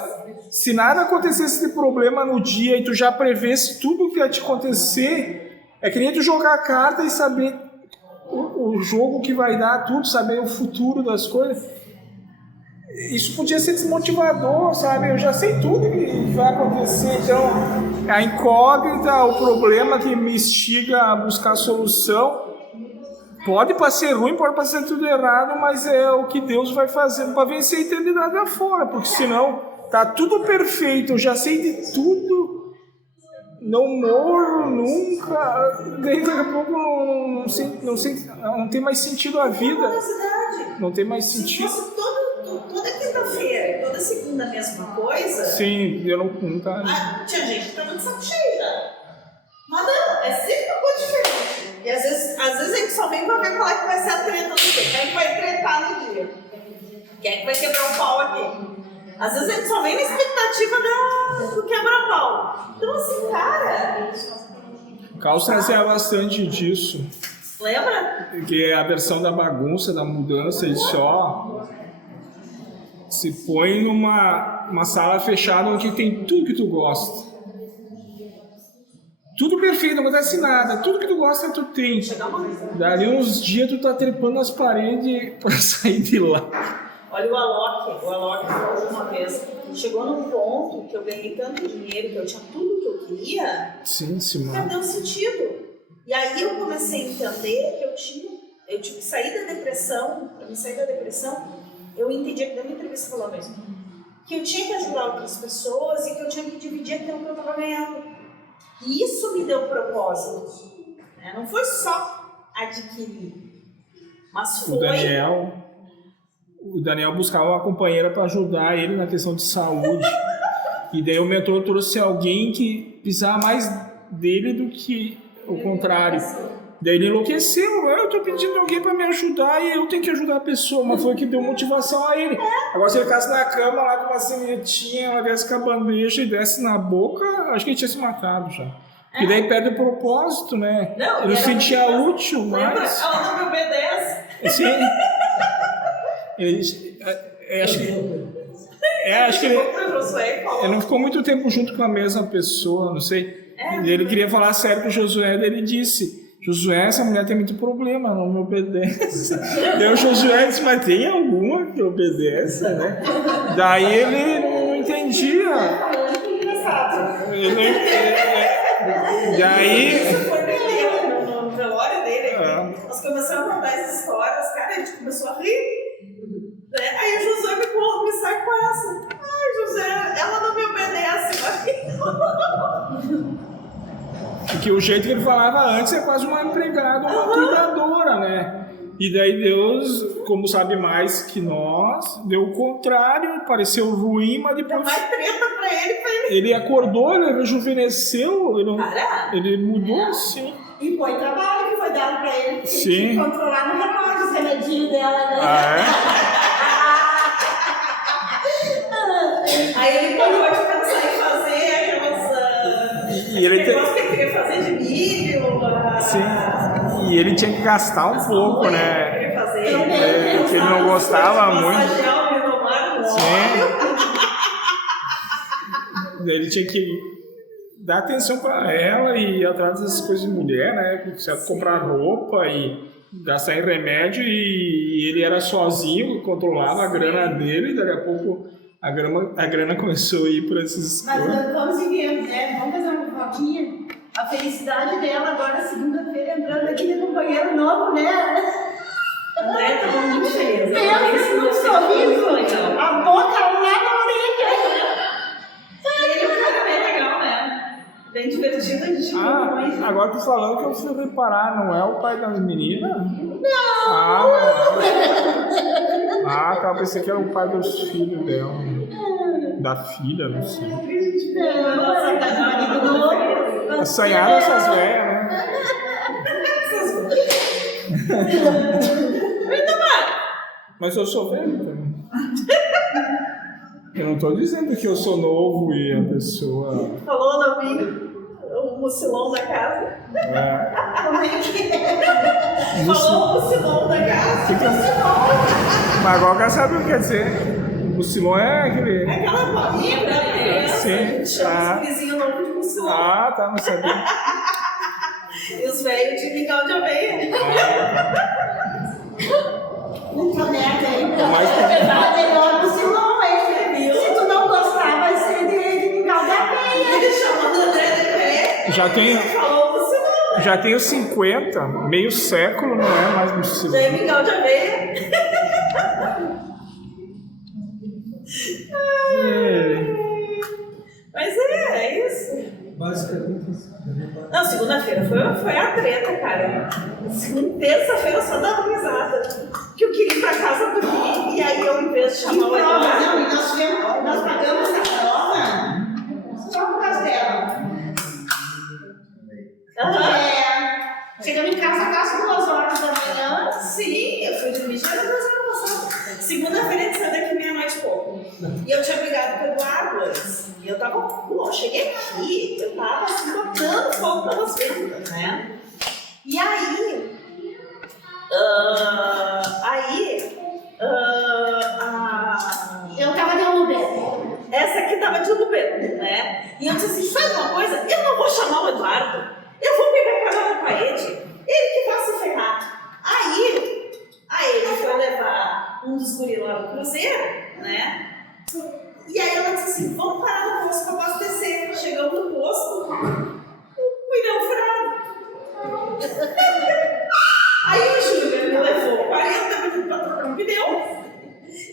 se nada acontecesse de problema no dia e tu já prevesse tudo o que ia te acontecer, é que nem tu jogar a carta e saber o jogo que vai dar, tudo, saber o futuro das coisas. Isso podia ser desmotivador, sabe? Eu já sei tudo que vai acontecer, então a incógnita, o problema que me instiga a buscar solução, pode parecer ruim, pode parecer tudo errado, mas é o que Deus vai fazendo para vencer a eternidade afora, porque senão tá tudo perfeito, eu já sei de tudo, não morro nunca, daqui a pouco não tem mais sentido a vida, não tem mais sentido. Se fosse toda quinta-feira, toda segunda a mesma coisa... Sim, eu nunca... tinha gente que tava de saco cheio já. Mas não, é sempre uma coisa diferente. E às vezes a gente só vem pra ver qual é que vai ser a treta do dia. Quem é que vai tretar no dia? Quem é que vai quebrar o pau aqui? Às vezes a gente só vem na expectativa do quebra-pau. Então assim, cara... O Caos trazia bastante disso. Lembra? Que é a versão da bagunça, da mudança, ele só se põe numa sala fechada onde tem tudo que tu gosta. Tudo perfeito, não acontece nada. Tudo que tu gosta, tu tem. Dali uns dias tu tá trepando nas paredes pra sair de lá. Olha o Alok falou uma vez. Chegou num ponto que eu ganhei tanto dinheiro, que eu tinha tudo que eu queria. Sim, mano. Perdeu sentido. E aí eu comecei a entender que eu tive que sair da depressão. Para me sair da depressão, eu entendi, que na minha entrevista falou mesmo, que eu tinha que ajudar outras pessoas e que eu tinha que dividir aquilo que eu estava ganhando. E isso me deu propósito. Né? Não foi só adquirir, mas foi... O Daniel buscava uma companheira para ajudar ele na questão de saúde. E daí o mentor trouxe alguém que precisava mais dele do que o contrário. Daí ele enlouqueceu, eu tô pedindo alguém para me ajudar e eu tenho que ajudar a pessoa, mas foi o que deu motivação a ele. Agora se ele ficasse na cama lá com uma sementinha, ela desce com a bandeja e desce na boca, acho que ele tinha se matado já. E daí perde o propósito, né? Não, ele se sentia útil, lembra? mas... Ela não me obedece. Sim. Acho que ele não ficou muito tempo junto com a mesma pessoa, não sei. Ele queria falar sério com o Josué, daí ele disse: Josué, essa mulher tem muito problema, não me obedece. Daí o Josué disse: mas tem alguma que obedece, né? Daí ele não entendia. Daí... no velório dele, nós começamos a contar essas histórias, cara, a gente começou a rir. Aí o Josué me sai com essa. Ai, José, ela não me obedece. Porque o jeito que ele falava antes é quase uma empregada, uma cuidadora, né? E daí Deus, como sabe mais que nós, deu o contrário, pareceu ruim, mas depois... Deu mais treta pra ele. Ele acordou, ele rejuvenesceu, ele mudou, sim. E foi trabalho que foi dado pra ele, porque sim. ele tinha que controlar no relógio o remedinho dela, né? Aí ele parou de pensar em fazer aquelas... negócio que ele queria fazer de milho. Sim. E ele tinha que gastar um pouco, né? Que ele não gostava muito. Sim. Ele tinha que dar atenção para ela e ir atrás dessas coisas de mulher, né? Comprar roupa e gastar em remédio, e ele era sozinho, controlava a grana dele, e daqui a pouco a grana começou a ir para esses... Mas vamos seguir, né? Vamos fazer uma fotinha. A felicidade dela agora, segunda-feira, entrando aqui no banheiro novo, né? André estava muito feliz. Pensa tava te falando que eu fui reparar, não é o pai das meninas? Não! Ah, não é. Ah, tá, pensei que era o pai dos filhos dela. Da filha, não sei. Nossa, tá no marido do outro. Assanharam essas velhas, né? Mas eu sou velho também. Eu não tô dizendo que eu sou novo e a pessoa... Falou, Davi, o mucilão da casa. É. Como é que é? Falou o mucilão da casa. Mas agora já sabe o que quer dizer. O mucilão é aquele... Aquela bolinha branca. Sim. Chama os vizinhos novos de mucilão. Ah, tá, não sabia. E os velhos de mingau de aveia. Não promete aí. Mas- É melhor do Silão, hein? Se tu não gostar, vai ser de mingau da aveia. Ele chamando André de pé. Já tenho, Falou o mucilão. já tenho 50, meio século, não é mais Já é mucilão. mingau de aveia. Mas é isso. Basicamente isso. Não, segunda-feira foi a treta, cara. Terça-feira eu só dava risada. Que eu queria ir pra casa dormir. E aí eu, em vez de chamar o Eduardo. Não, e nós pagamos a prova só por causa dela. Chegamos em casa quase 2 horas da manhã. Sim, eu fui dormir já era 2 horas passadas. Segunda-feira a gente saiu daqui meia-noite e pouco. E eu tinha brigado com o Eduardo antes. E eu tava, eu cheguei aqui, eu tava assim, botando fogo pelas ventas, né? E aí, Eu tava de Uber. essa aqui tava de Uber, né? E eu disse assim, sabe uma coisa? Eu não vou chamar o Eduardo. Eu vou pegar carona com a Ed. Ele que vai se ferrar. Aí ele foi levar um dos guris lá no cruzeiro, né? E aí ela disse assim, vamos parar no posto para abastecer. Chegamos no posto, o pneu furado. Aí o Júnior me levou 40 minutos para trocar um pneu.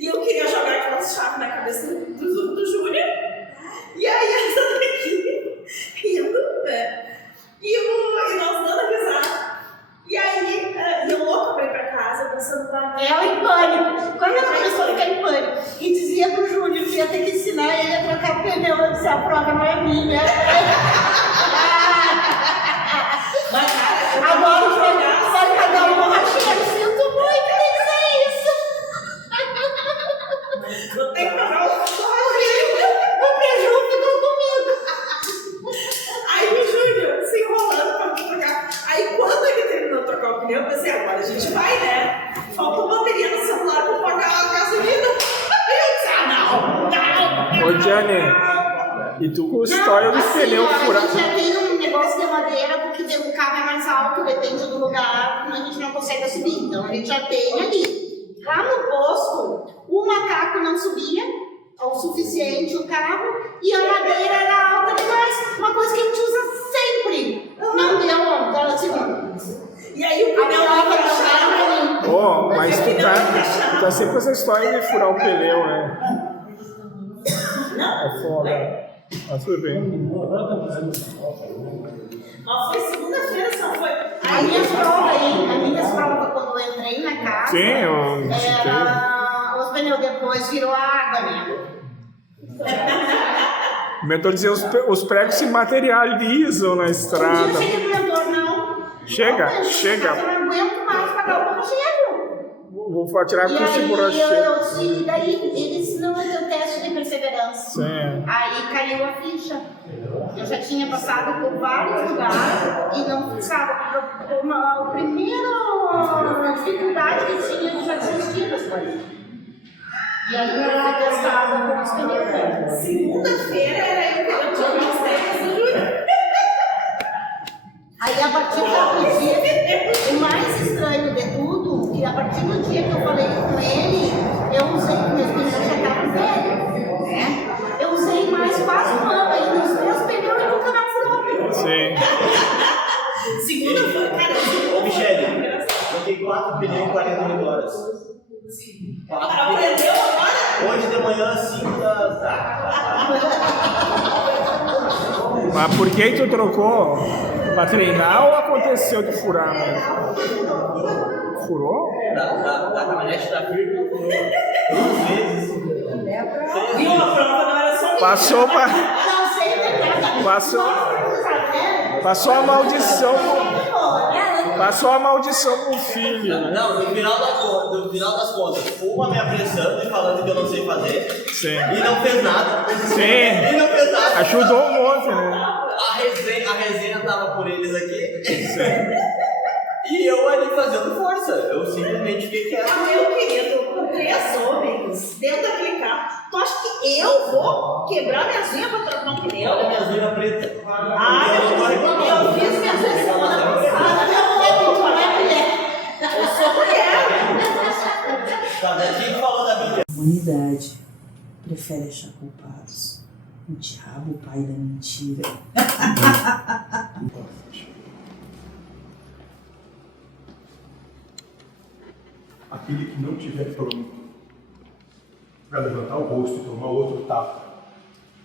E eu queria jogar aquelas chaves na cabeça do Júnior. E aí essa daqui, rindo, né? E nós dando risada. E aí, eu louca pra ir pra casa, pensando pra... Ela em pânico. Quando ela começou a ficar em pânico e dizia pro Júnior que ia ter que ensinar ele a trocar pneu, eu disse, a prova não é minha. Mas, cara, Agora o Fernando vai pagar o borracheiro. Sinto muito em dizer isso. vou ter que pagar o O prejuízo ficou comigo. Aí o Júnior se enrolando pra trocar. Aí quando ele terminou de trocar o pneu, eu pensei, agora a gente vai, né? Faltou bateria no celular pra pagar a gasolina. Aí eu disse, não. Ô, Diane, e tu com a história do assim, pneu A furado. gente já tem um negócio de madeira, porque o carro é mais alto, depende do lugar, a gente não consegue subir. Então a gente já tem ali. Lá no posto, o macaco não subia o suficiente o carro e a madeira era alta demais. Uma coisa que a gente usa sempre. Não deu, então assim. E aí o pneu A prova não não encaixava. Ó, mas tu tá sempre com essa história de furar o pneu, né? É foda. Mas tudo bem. Mas foi segunda-feira, só foi. As minhas provas quando eu entrei na casa, Sim, eu citei. os pneus depois virou água, né? O mentor dizia os pregos se materializam na Um dia estrada. eu cheguei pro mentor, não. Chega, Não, chega. Eu não aguento mais pagar o borracheiro. Vou tirar E com esse aí, borracheiro. e daí eles não é teu teste de perseverança. Sim. Aí caiu a ficha. Eu já tinha passado por vários lugares e não fixava. A primeira dificuldade que tinha, eu já desistia das coisas. E aí eu fui testada com os pneus. Segunda-feira era eu querendo jogar os técnicos do Júnior. Aí a partir do dia, o mais estranho de tudo, que a partir do dia que eu falei com ele, eu usei, meus pneus já estavam velhos, né? Eu usei mais quase um ano ainda, os meus pneus e nunca mais furou. Sim. Segunda-feira, cara. Ô, Michele, troquei 4 pneus em 48 horas. Aprendeu agora? Hoje de manhã, 5 da tarde. Mas por que tu trocou? Pra treinar ou aconteceu de furar mesmo? Furou? Da caminhonete da firma, 2 vezes. Viu? A prova não era só Passou pra. Não sei detalhe. Passou a maldição. Passou a maldição pro filho, né? Não, no final das contas, uma me apressando e falando que eu não sei fazer. Sim. E não fez nada. Sim. E não fez nada. Ajudou um monte, né? A resenha tava por eles aqui. E eu ali fazendo força. Eu simplesmente fiquei quieto. Ah, meu querido, com 3 homens dentro daquele carro, tu acha que eu vou quebrar minhas unhas pra trocar um pneu? Olha minhas unhas pretas. Ah, eu fiz minhas unhas semana passada. Eu sou mulher. Tá, quem falou da Bíblia? A humanidade prefere achar culpados o diabo, o pai da mentira. Aquele que não estiver pronto para levantar o rosto e tomar outro tapa,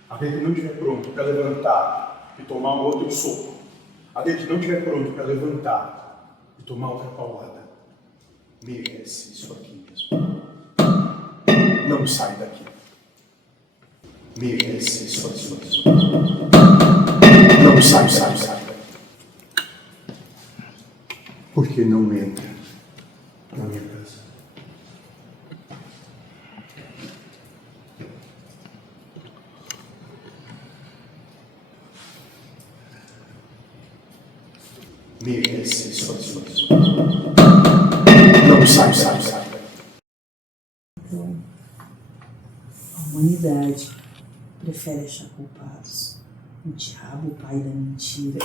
aquele que não estiver pronto para levantar e tomar outro soco, aquele que não estiver pronto para levantar e tomar outra paulada, merece isso aqui mesmo. Não sai daqui. Merece isso aqui mesmo. Não sai daqui. Porque não entra na minha casa. Merece isso aqui mesmo. Não sai daqui. Então, a humanidade prefere achar culpados o diabo, o pai da mentira.